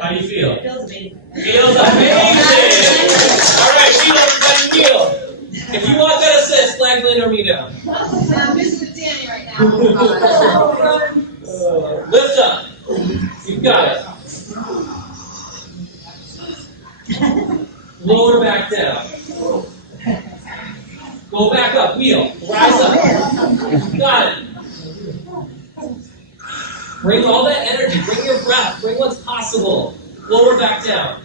How do you feel? Feels amazing. Feels amazing! Alright, feel everybody feel. If you want that assist, flag Lynn or me down. I'm busy with Danny right now. Lift up. You've got it. Lower back down. Go back up, wheel, rise up. Got it. Bring all that energy, bring your breath, bring what's possible. Lower back down.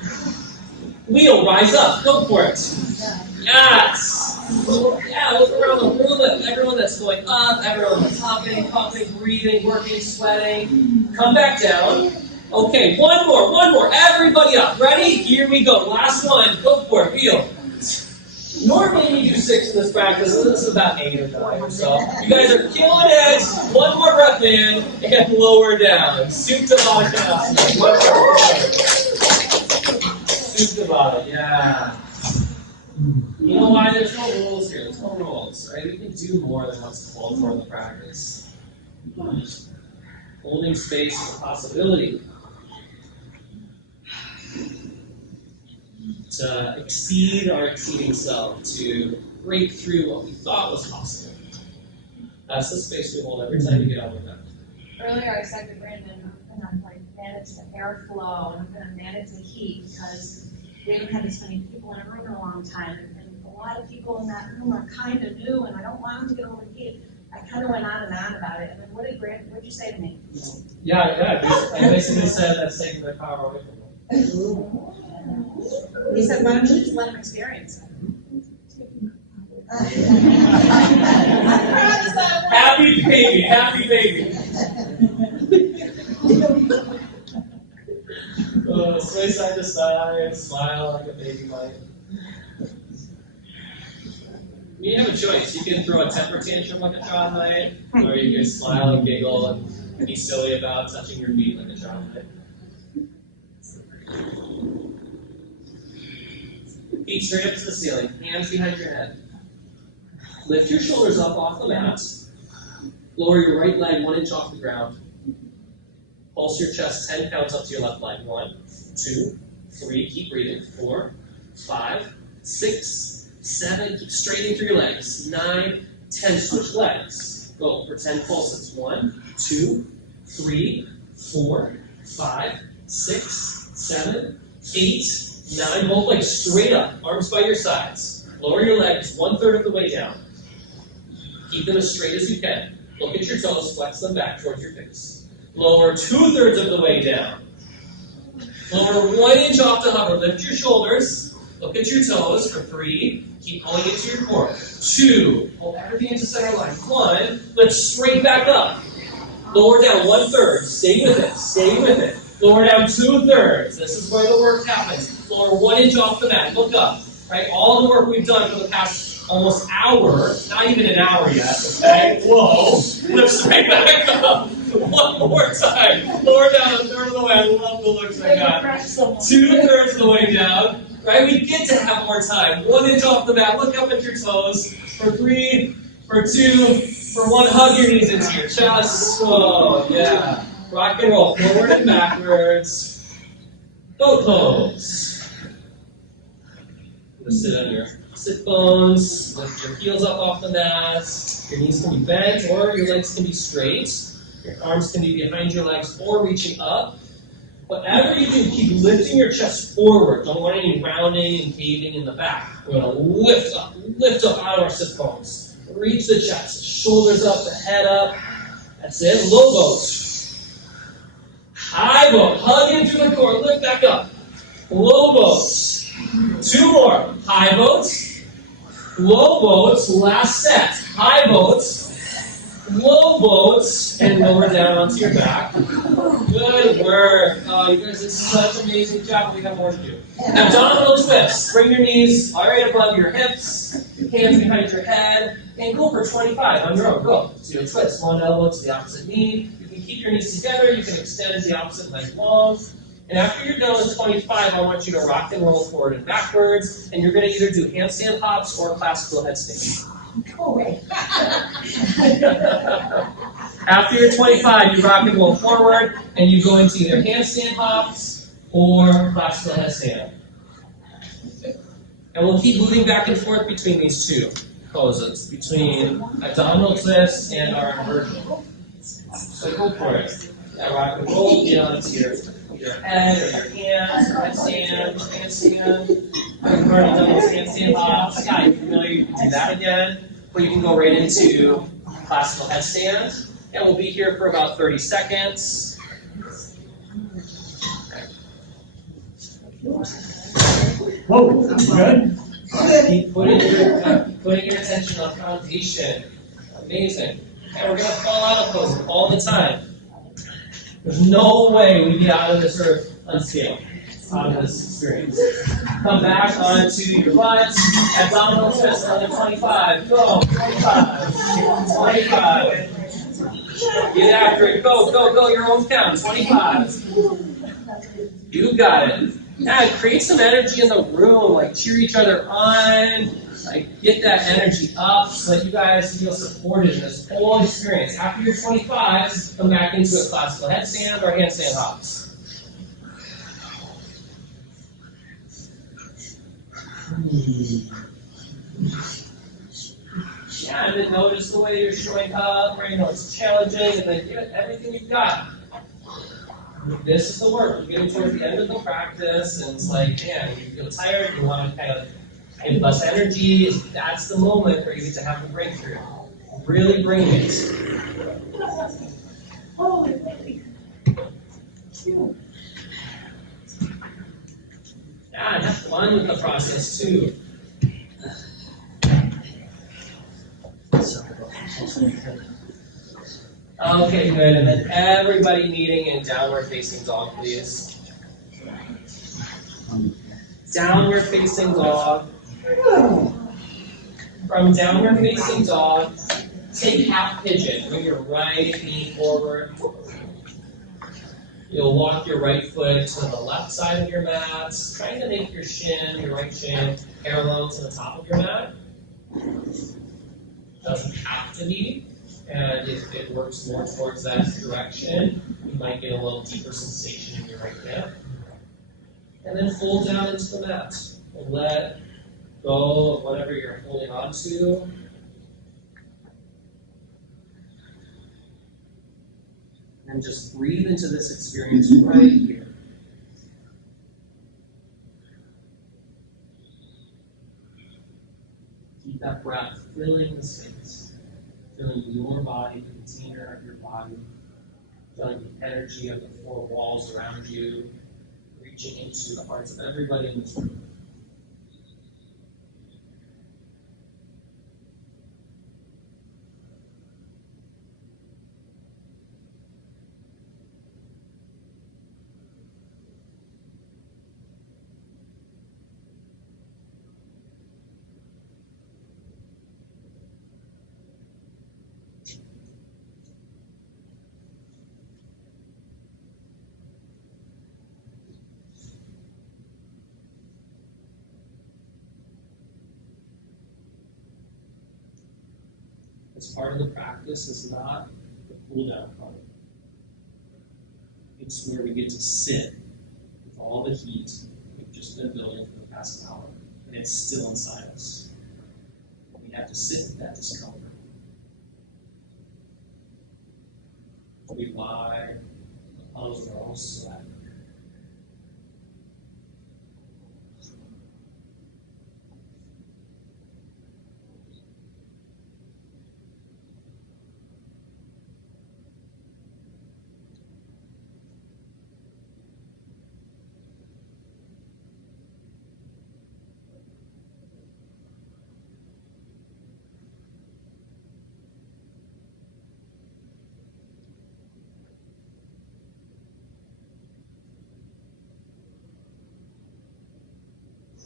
Wheel, rise up, go for it. Yes. Yeah, look around the room at everyone that's going up, everyone that's hopping, pumping, breathing, working, sweating. Come back down. Okay, one more. Everybody up. Ready? Here we go. Last one. Go for it. Wheel. Normally we do 6 in this practice, and this is about 8 or 9 or so. You guys are killing it. One more breath in, and lower down. Supta Baddha. One more. Supta Baddha, yeah. You know why? There's no rules here. There's no rules, right? We can do more than what's called for in the practice. Holding space is a possibility. To exceed our exceeding self, to break through what we thought was possible. That's the space we hold every time we get out of that. Earlier I said to Brandon, and I'm like, manage the airflow, and I'm going to manage the heat, because we haven't had this many people in a room in a long time, and a lot of people in that room are kind of new, and I don't want them to get overheated. I kind of went on and on about it, and then what did you say to me? Yeah, I basically said that's taking their power away from them. He said, why don't you just let them experience it? Happy baby. Sway side to side, smile like a baby might. You have a choice. You can throw a temper tantrum like a child might, or you can smile and giggle and be silly about touching your feet like a child might. Feet straight up to the ceiling, hands behind your head. Lift your shoulders up off the mat. Lower your right leg 1 inch off the ground. Pulse your chest 10 counts up to your left leg. 1, 2, 3, keep breathing. 4, 5, 6, 7, keep straightening through your legs. 9, 10, switch legs. Go for 10 pulses. 1, 2, 3, 4, 5, 6, 7, 8, 9, both legs straight up, arms by your sides. Lower your legs 1/3 of the way down. Keep them as straight as you can. Look at your toes, flex them back towards your face. Lower 2/3 of the way down. Lower 1 inch off to hover. Lift your shoulders. Look at your toes for 3. Keep pulling into your core. 2. Hold everything into center line. 1. Lift straight back up. Lower down 1/3. Stay with it. Stay with it. Lower down 2/3. This is where the work happens. Lower 1 inch off the mat. Look up. Right? All the work we've done for the past almost hour, not even an hour yet, okay? Whoa. Lift straight back up. One more time. Lower down 1/3 of the way. I love the looks I got. 2/3 of the way down. Right? We get to have more time. 1 inch off the mat. Look up at your toes. For 3, for 2, for 1. Hug your knees into your chest. Oh, yeah. Rock and roll. Forward and backwards. Goat pose. Just sit on your sit bones. Lift your heels up off the mat. Your knees can be bent or your legs can be straight. Your arms can be behind your legs or reaching up. Whatever you do, keep lifting your chest forward. Don't want any rounding and caving in the back. We're going to lift up out of our sit bones. Reach the chest, shoulders up, the head up. That's it. Low boat. High boat. Hug into the core. Lift back up. Low boats. 2 more. High boats. Low boats. Last set. High boats. Low boats. And lower down onto your back. Good work. Oh, you guys did such an amazing job. We have more to do. Abdominal twists. Bring your knees right above your hips. Hands behind your head. And go for 25 on your own. Go. So you twist. 1 elbow to the opposite knee. You can keep your knees together. You can extend the opposite leg long. And after you're done with 25, I want you to rock and roll forward and backwards. And you're going to either do handstand hops or classical headstands. Go away. After you're 25, you rock and roll forward, and you go into either handstand hops or classical headstand. And we'll keep moving back and forth between these 2 poses, between abdominal twists and our inversion. So go for it. Yeah, rock and roll, get onto your head or your hands, handstand. I've already done those handstand hops. Yeah, you're familiar, you can do that again. Or you can go right into classical headstand. And we'll be here for about 30 seconds. Whoa, good. Keep putting your attention on foundation. Amazing. And we're going to fall out of poses all the time. There's no way we get out of this earth unscathed, out of this experience. Come back onto your butt. Abdominal twist, another 25. Go. 25. 25. Get after it. Go, go, go. Your own count. 25. You got it. Yeah, create some energy in the room. Like cheer each other on. Like get that energy up so that you guys feel supported in this whole experience. After you're 25, come back into a classical headstand or handstand hops. Yeah, and then notice the way you're showing up, right? You know, it's challenging, and then give it everything you've got. This is the work. You're getting towards the end of the practice, and it's like, man, you feel tired, you want to kind of have less energy. That's the moment where you get to have the breakthrough. Really bring it. Yeah, and have fun with the process too. Okay, good. And then everybody meeting in downward facing dog, please. Downward facing dog. From downward facing dog, take half pigeon. Bring your right knee forward. You'll walk your right foot to the left side of your mat, trying to make your right shin, parallel to the top of your mat. Doesn't have to be. And if it works more towards that direction, you might get a little deeper sensation in your right hip. And then fold down into the mat. And let go of whatever you're holding on to. And just breathe into this experience right here. Keep that breath filling the space. Feeling your body, the container of your body, feeling the energy of the 4 walls around you, reaching into the hearts of everybody in this room. As part of the practice, is not the cool down part. It's where we get to sit with all the heat we've just been building for the past hour, and it's still inside us. We have to sit with that discomfort. We lie, the palms are all sweat.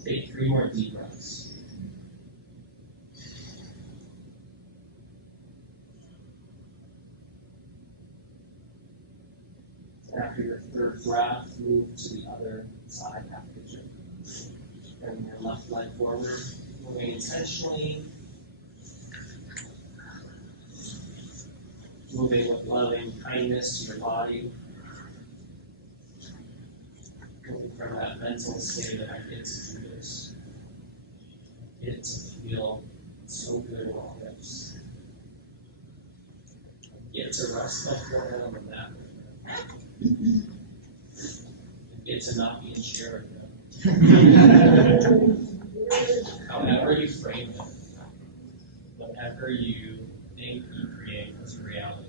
Take 3 more deep breaths. After your third breath, move to the other side, half pigeon. Bring your left leg forward, moving intentionally. Moving with loving kindness to your body. Moving from that mental state that I get to do this. I get to feel so good in all this. I get to rest my forehead on the mat. I get to not be in chair again. However you frame it, whatever you think you create as a reality.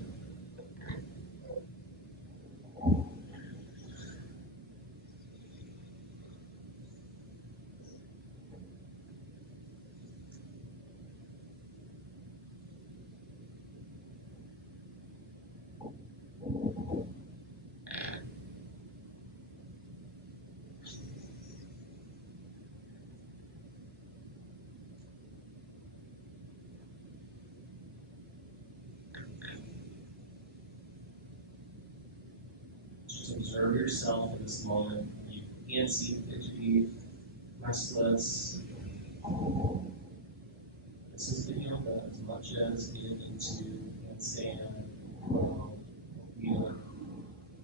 Observe yourself in this moment. You can see fidgety, restless. This is the yoga as much as getting into handstand.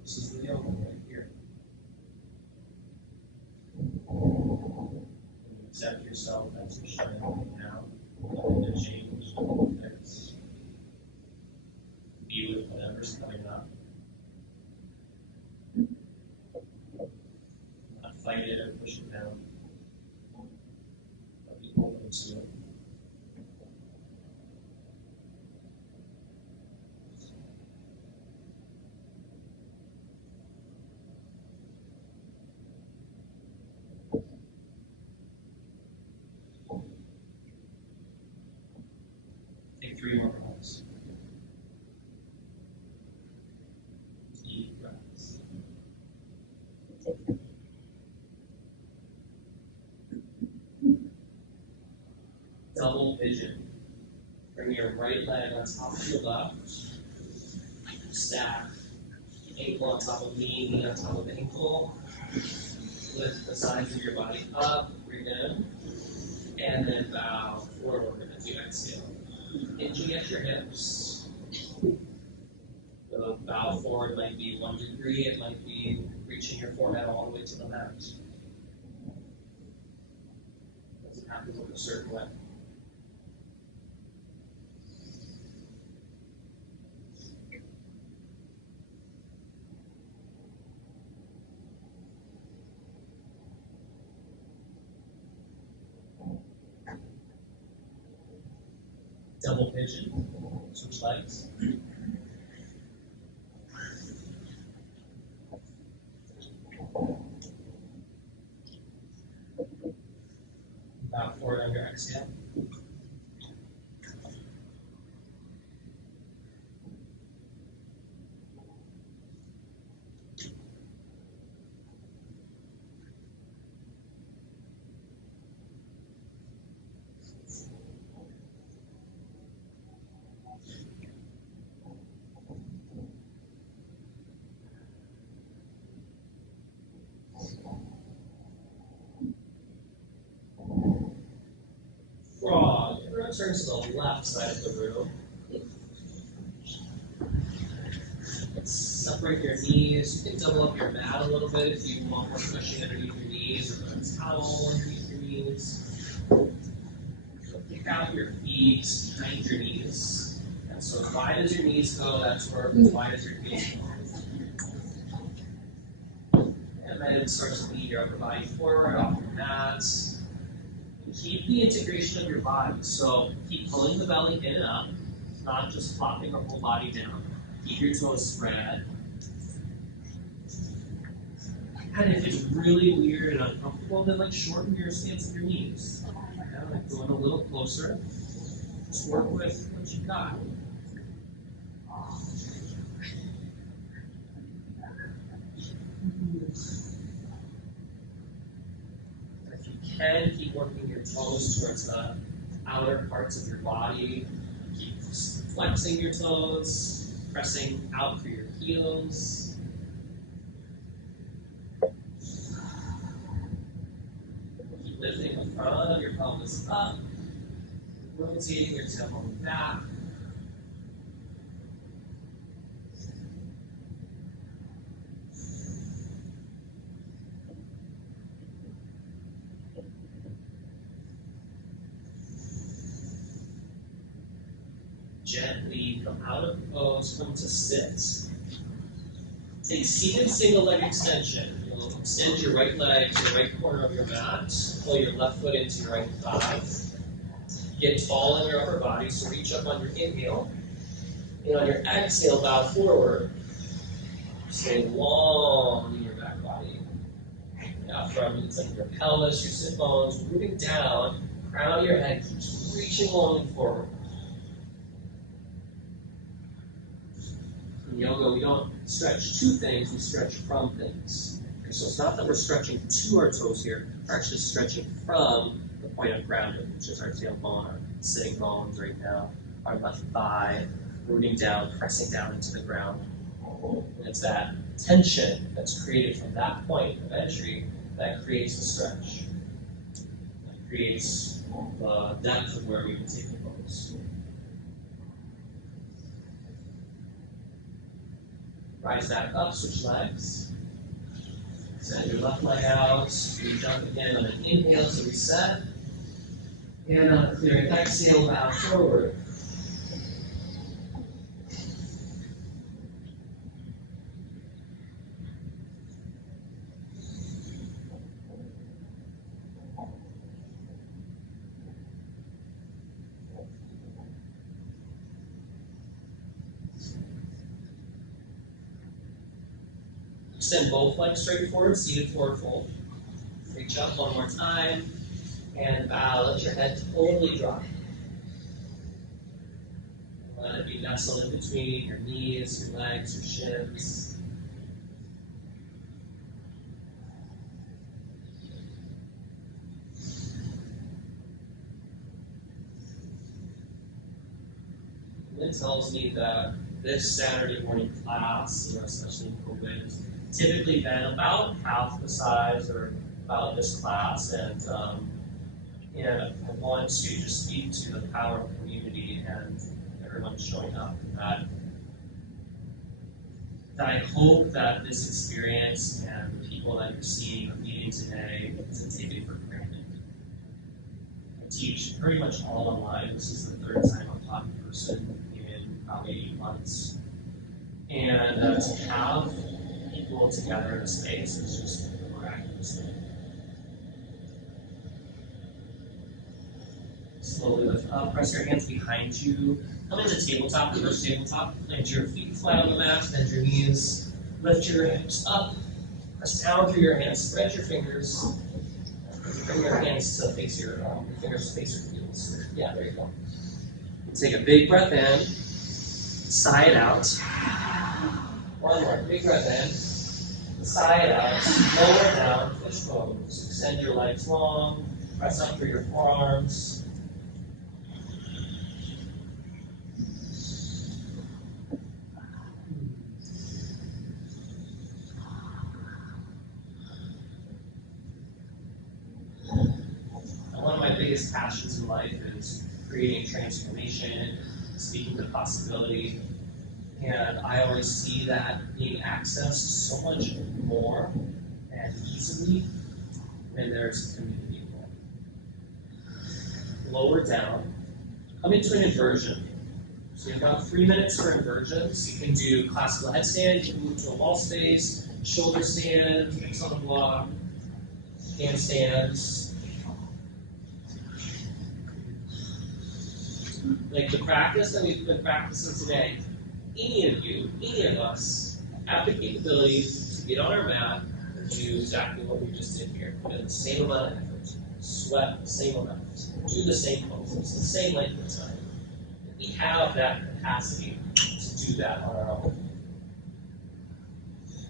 This is the yoga right here. And you accept yourself as you're showing up now. Nothing to change, nothing to fix. Be with whatever's coming up. Fight it or push it down. But be open to it. Take 3 more breaths. Deep breaths. Double pigeon. Bring your right leg on top of your left. Stack. Ankle on top of knee on top of ankle. Lift the sides of your body up, breathe in. And then bow forward as you exhale. Hinging at your hips. The bow forward might be 1 degree, it might be reaching your forehead all the way to the mat. Doesn't have to look a certain way. Double pigeon, switch legs. Bow forward on your exhale. Frog. Everyone turns to the left side of the room. separate your knees. You can double up your mat a little bit if you want more cushion underneath your knees, or put a towel underneath your knees. Kick out your feet behind your knees. And so as wide as your knees go, that's where as wide as your knees go. And then start to lead your upper body forward off your mat. And keep the integration of your body. So keep pulling the belly in and up, not just flopping your whole body down. Keep your toes spread. And if it's really weird and uncomfortable, then like shorten your stance of your knees. Yeah, like going a little closer. Just work with what you got. And if you can, keep working your toes towards the outer parts of your body. Keep flexing your toes, pressing out through your heels. Lifting the front of your pelvis up, rotating your tailbone back. Gently come out of the pose, come to sit. Take seated single leg extension. You'll extend your right leg to the right corner of your mat. Pull your left foot into your right thigh. Get tall in your upper body, so reach up on your inhale. And on your exhale, bow forward. Stay long in your back body. Now from inside your pelvis, your sit bones, rooting down, crown of your head keeps reaching long and forward. In yoga, we don't stretch to things, we stretch from things. Okay, so it's not that we're stretching to our toes here, we're actually stretching from the point of grounding, which is our tailbone, our sitting bones right now, our left thigh, rooting down, pressing down into the ground. And it's that tension that's created from that point of entry that creates the stretch. That creates the depth of where we can take the pose. Rise back up, switch legs. Send your left leg out. Reach up again on an inhale to reset. And on a clear exhale, bow forward. Extend both legs straight forward, seated forward fold. Reach up one more time, and bow. Let your head totally drop. Let it be nestled in between your knees, your legs, your shins. And it tells me that this Saturday morning class, especially in COVID, has typically been about half the size or about this class, and I want to just speak to the power of community and everyone showing up. That I hope that this experience and the people that you're seeing or meeting today isn't taken for granted. I teach pretty much all online. This is the third time I've taught in person in probably 8 months. And to have people together in a space is just a miraculous thing. Slowly lift up, press your hands behind you. Come into tabletop, reverse tabletop. Plant your feet flat on the mat, bend your knees. Lift your hips up, press down through your hands, spread your fingers. Bring your hands to face your fingers to face your heels. Yeah, there you go. Take a big breath in, sigh it out. One more, big breath in, sigh it out, lower down, fish pose. Extend your legs long, press up through your forearms. One of my biggest passions in life is creating transformation, speaking to possibility. And I always see that being accessed so much more and easily when there's community involved. Lower down, come into an inversion. So you've got 3 minutes for inversions. You can do classical headstand, you can move to a wall space, shoulder stand, hips on the block, handstands. Like the practice that we've been practicing today, any of you, any of us, have the capability to get on our mat and do exactly what we just did here. Put in the same amount of effort, sweat the same amount, do the same poses, the same length of time. We have that capacity to do that on our own.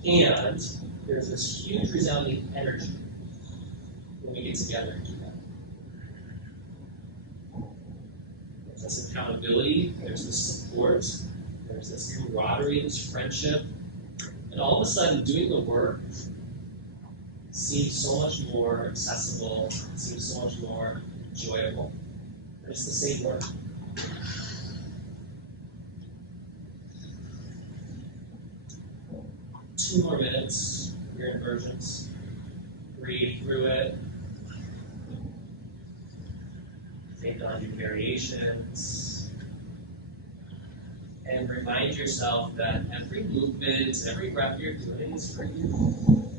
And there's this huge resounding energy when we get together and do that. There's this accountability, there's this support, there's this camaraderie, this friendship, and all of a sudden doing the work seems so much more accessible, seems so much more enjoyable. And it's the same work. Two more minutes for your inversions. Breathe through it. Take on your variations. And remind yourself that every movement, every breath you're doing is for you.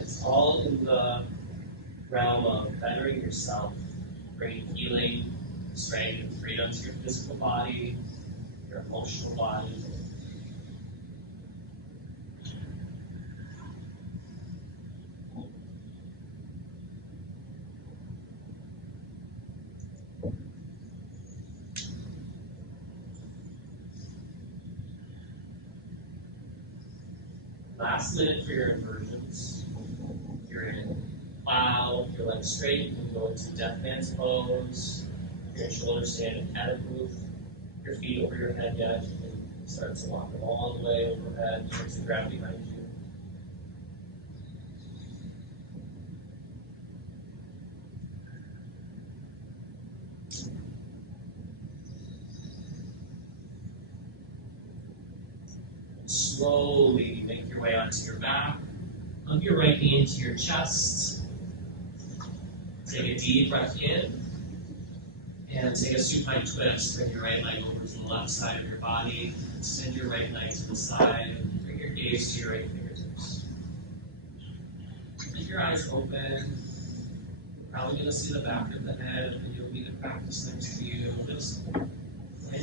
It's all in the realm of bettering yourself, bringing healing, strength, and freedom to your physical body, your emotional body. Last minute for your inversions. If you're in plow, if your legs straight, you can go into death man's pose. If you're in shoulder stand and catapult, your feet over your head yet, you can start to walk them all the way overhead towards the ground behind you. Slowly make your way onto your back. Hug your right knee into your chest. Take a deep breath in. And take a supine twist. Bring your right leg over to the left side of your body. Extend your right leg to the side. And bring your gaze to your right fingertips. Keep your eyes open. You're probably going to see the back of the head, and you'll be the practice next to you. Just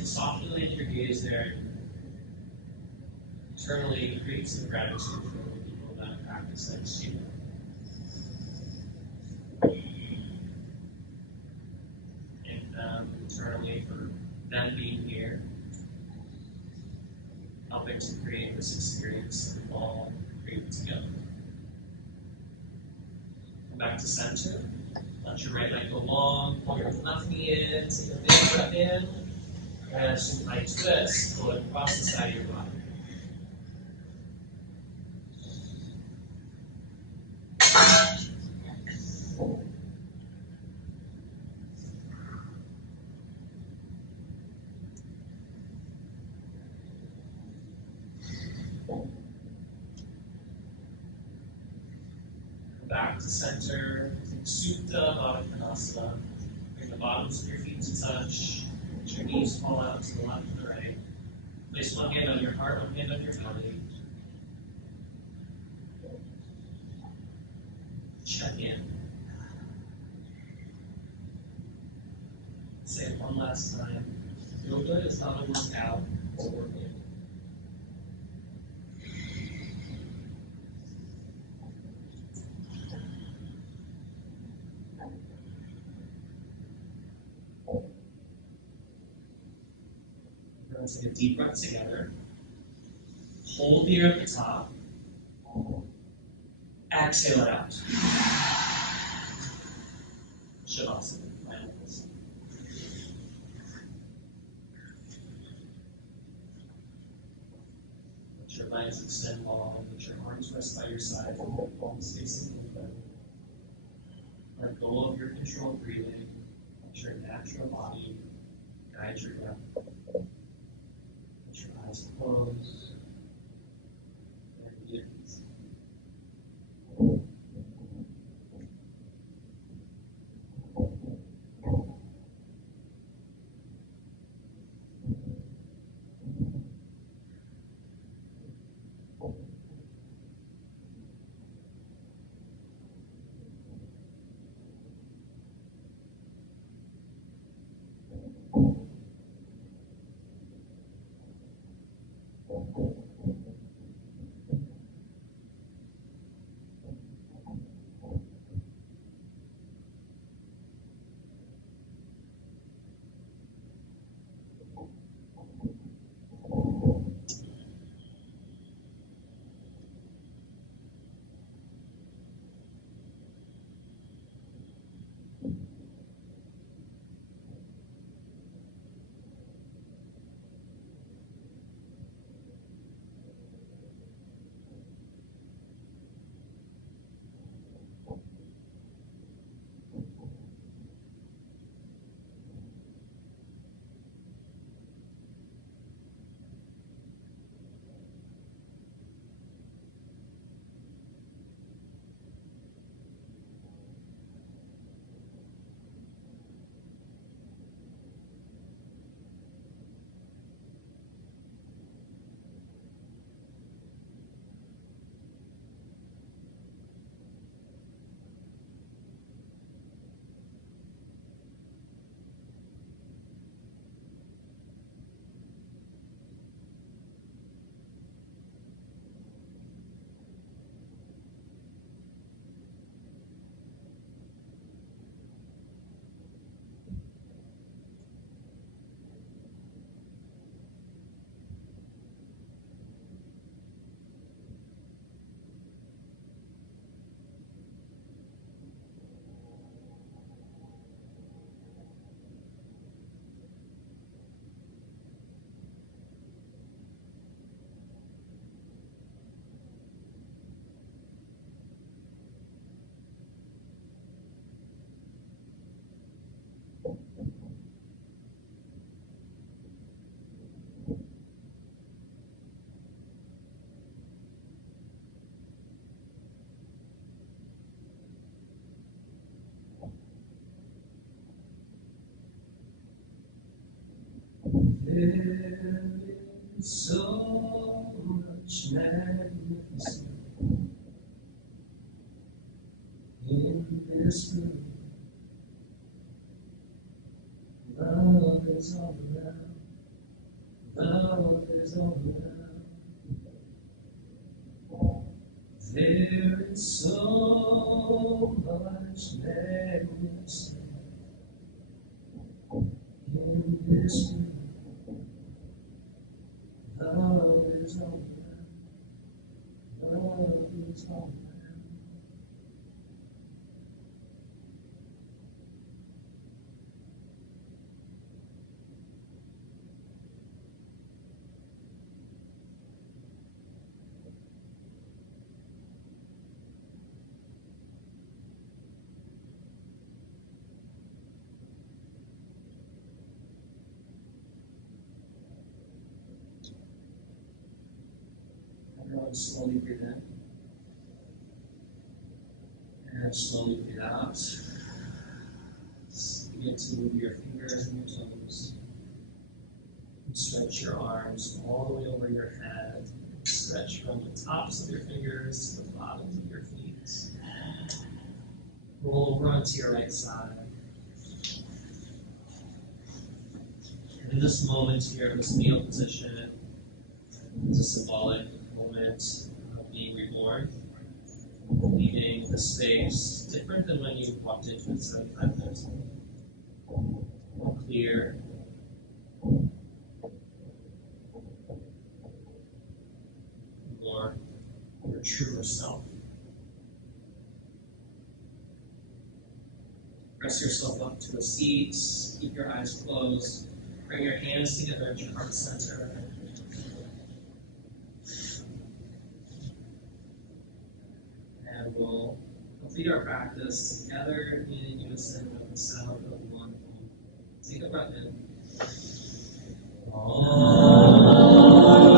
softly land your gaze there. Internally create some gratitude for the people that practice next to you. Thank them internally for them being here, helping to create this experience that we all create together. Come back to center. Let your right leg go long. Pull your left knee in. Take a big breath in. And supine twist. Pull it across the side of your body. Back to center, Supta Baddha Konasana. Bring the bottoms of your feet to touch. Let your knees fall out to the left and the right. Place one hand on your heart, one hand on your belly. Check in. Say it one last time. Yoga is not a workout, it's a workout. Take a deep breath together. Hold the air at the top. Exhale it out. Shavasana. Let your legs extend long. Let your arms rest by your side. Palms facing the bed. Let go of your controlled breathing. Let your natural body guide your breath. Eyes closed. And breathe. There is so much magnificence in this room. Love is all around. Love is all around. There is so much magnificence in this room. Love is all around. Love is all around. Everyone slowly breathe in. And slowly breathe out. Begin to move your fingers and your toes. And stretch your arms all the way over your head. Stretch from the tops of your fingers to the bottoms of your feet. Roll over onto your right side. And in this moment here, this meal position is a symbolic moment of being reborn, leaving the space different than when you walked into it 75 years ago. More clear, more your truer self. Press yourself up to a seat, keep your eyes closed, bring your hands together at your heart center. And we'll complete our practice together in unison with the sound of one. Take a breath in. Om.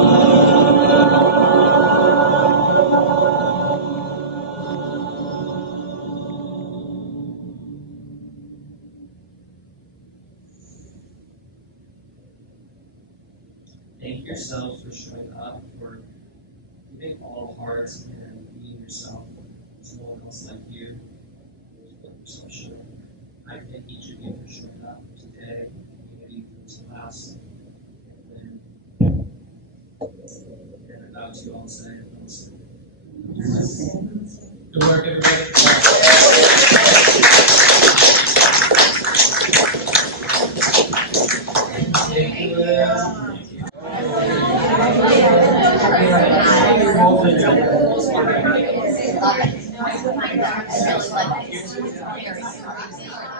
Thank yourself for showing up, for giving all hearts and being yourself. There's no one else like you. Let yourself show up. I thank each of you for showing up today, getting through this class. And about to all say, good work, everybody. Thank you.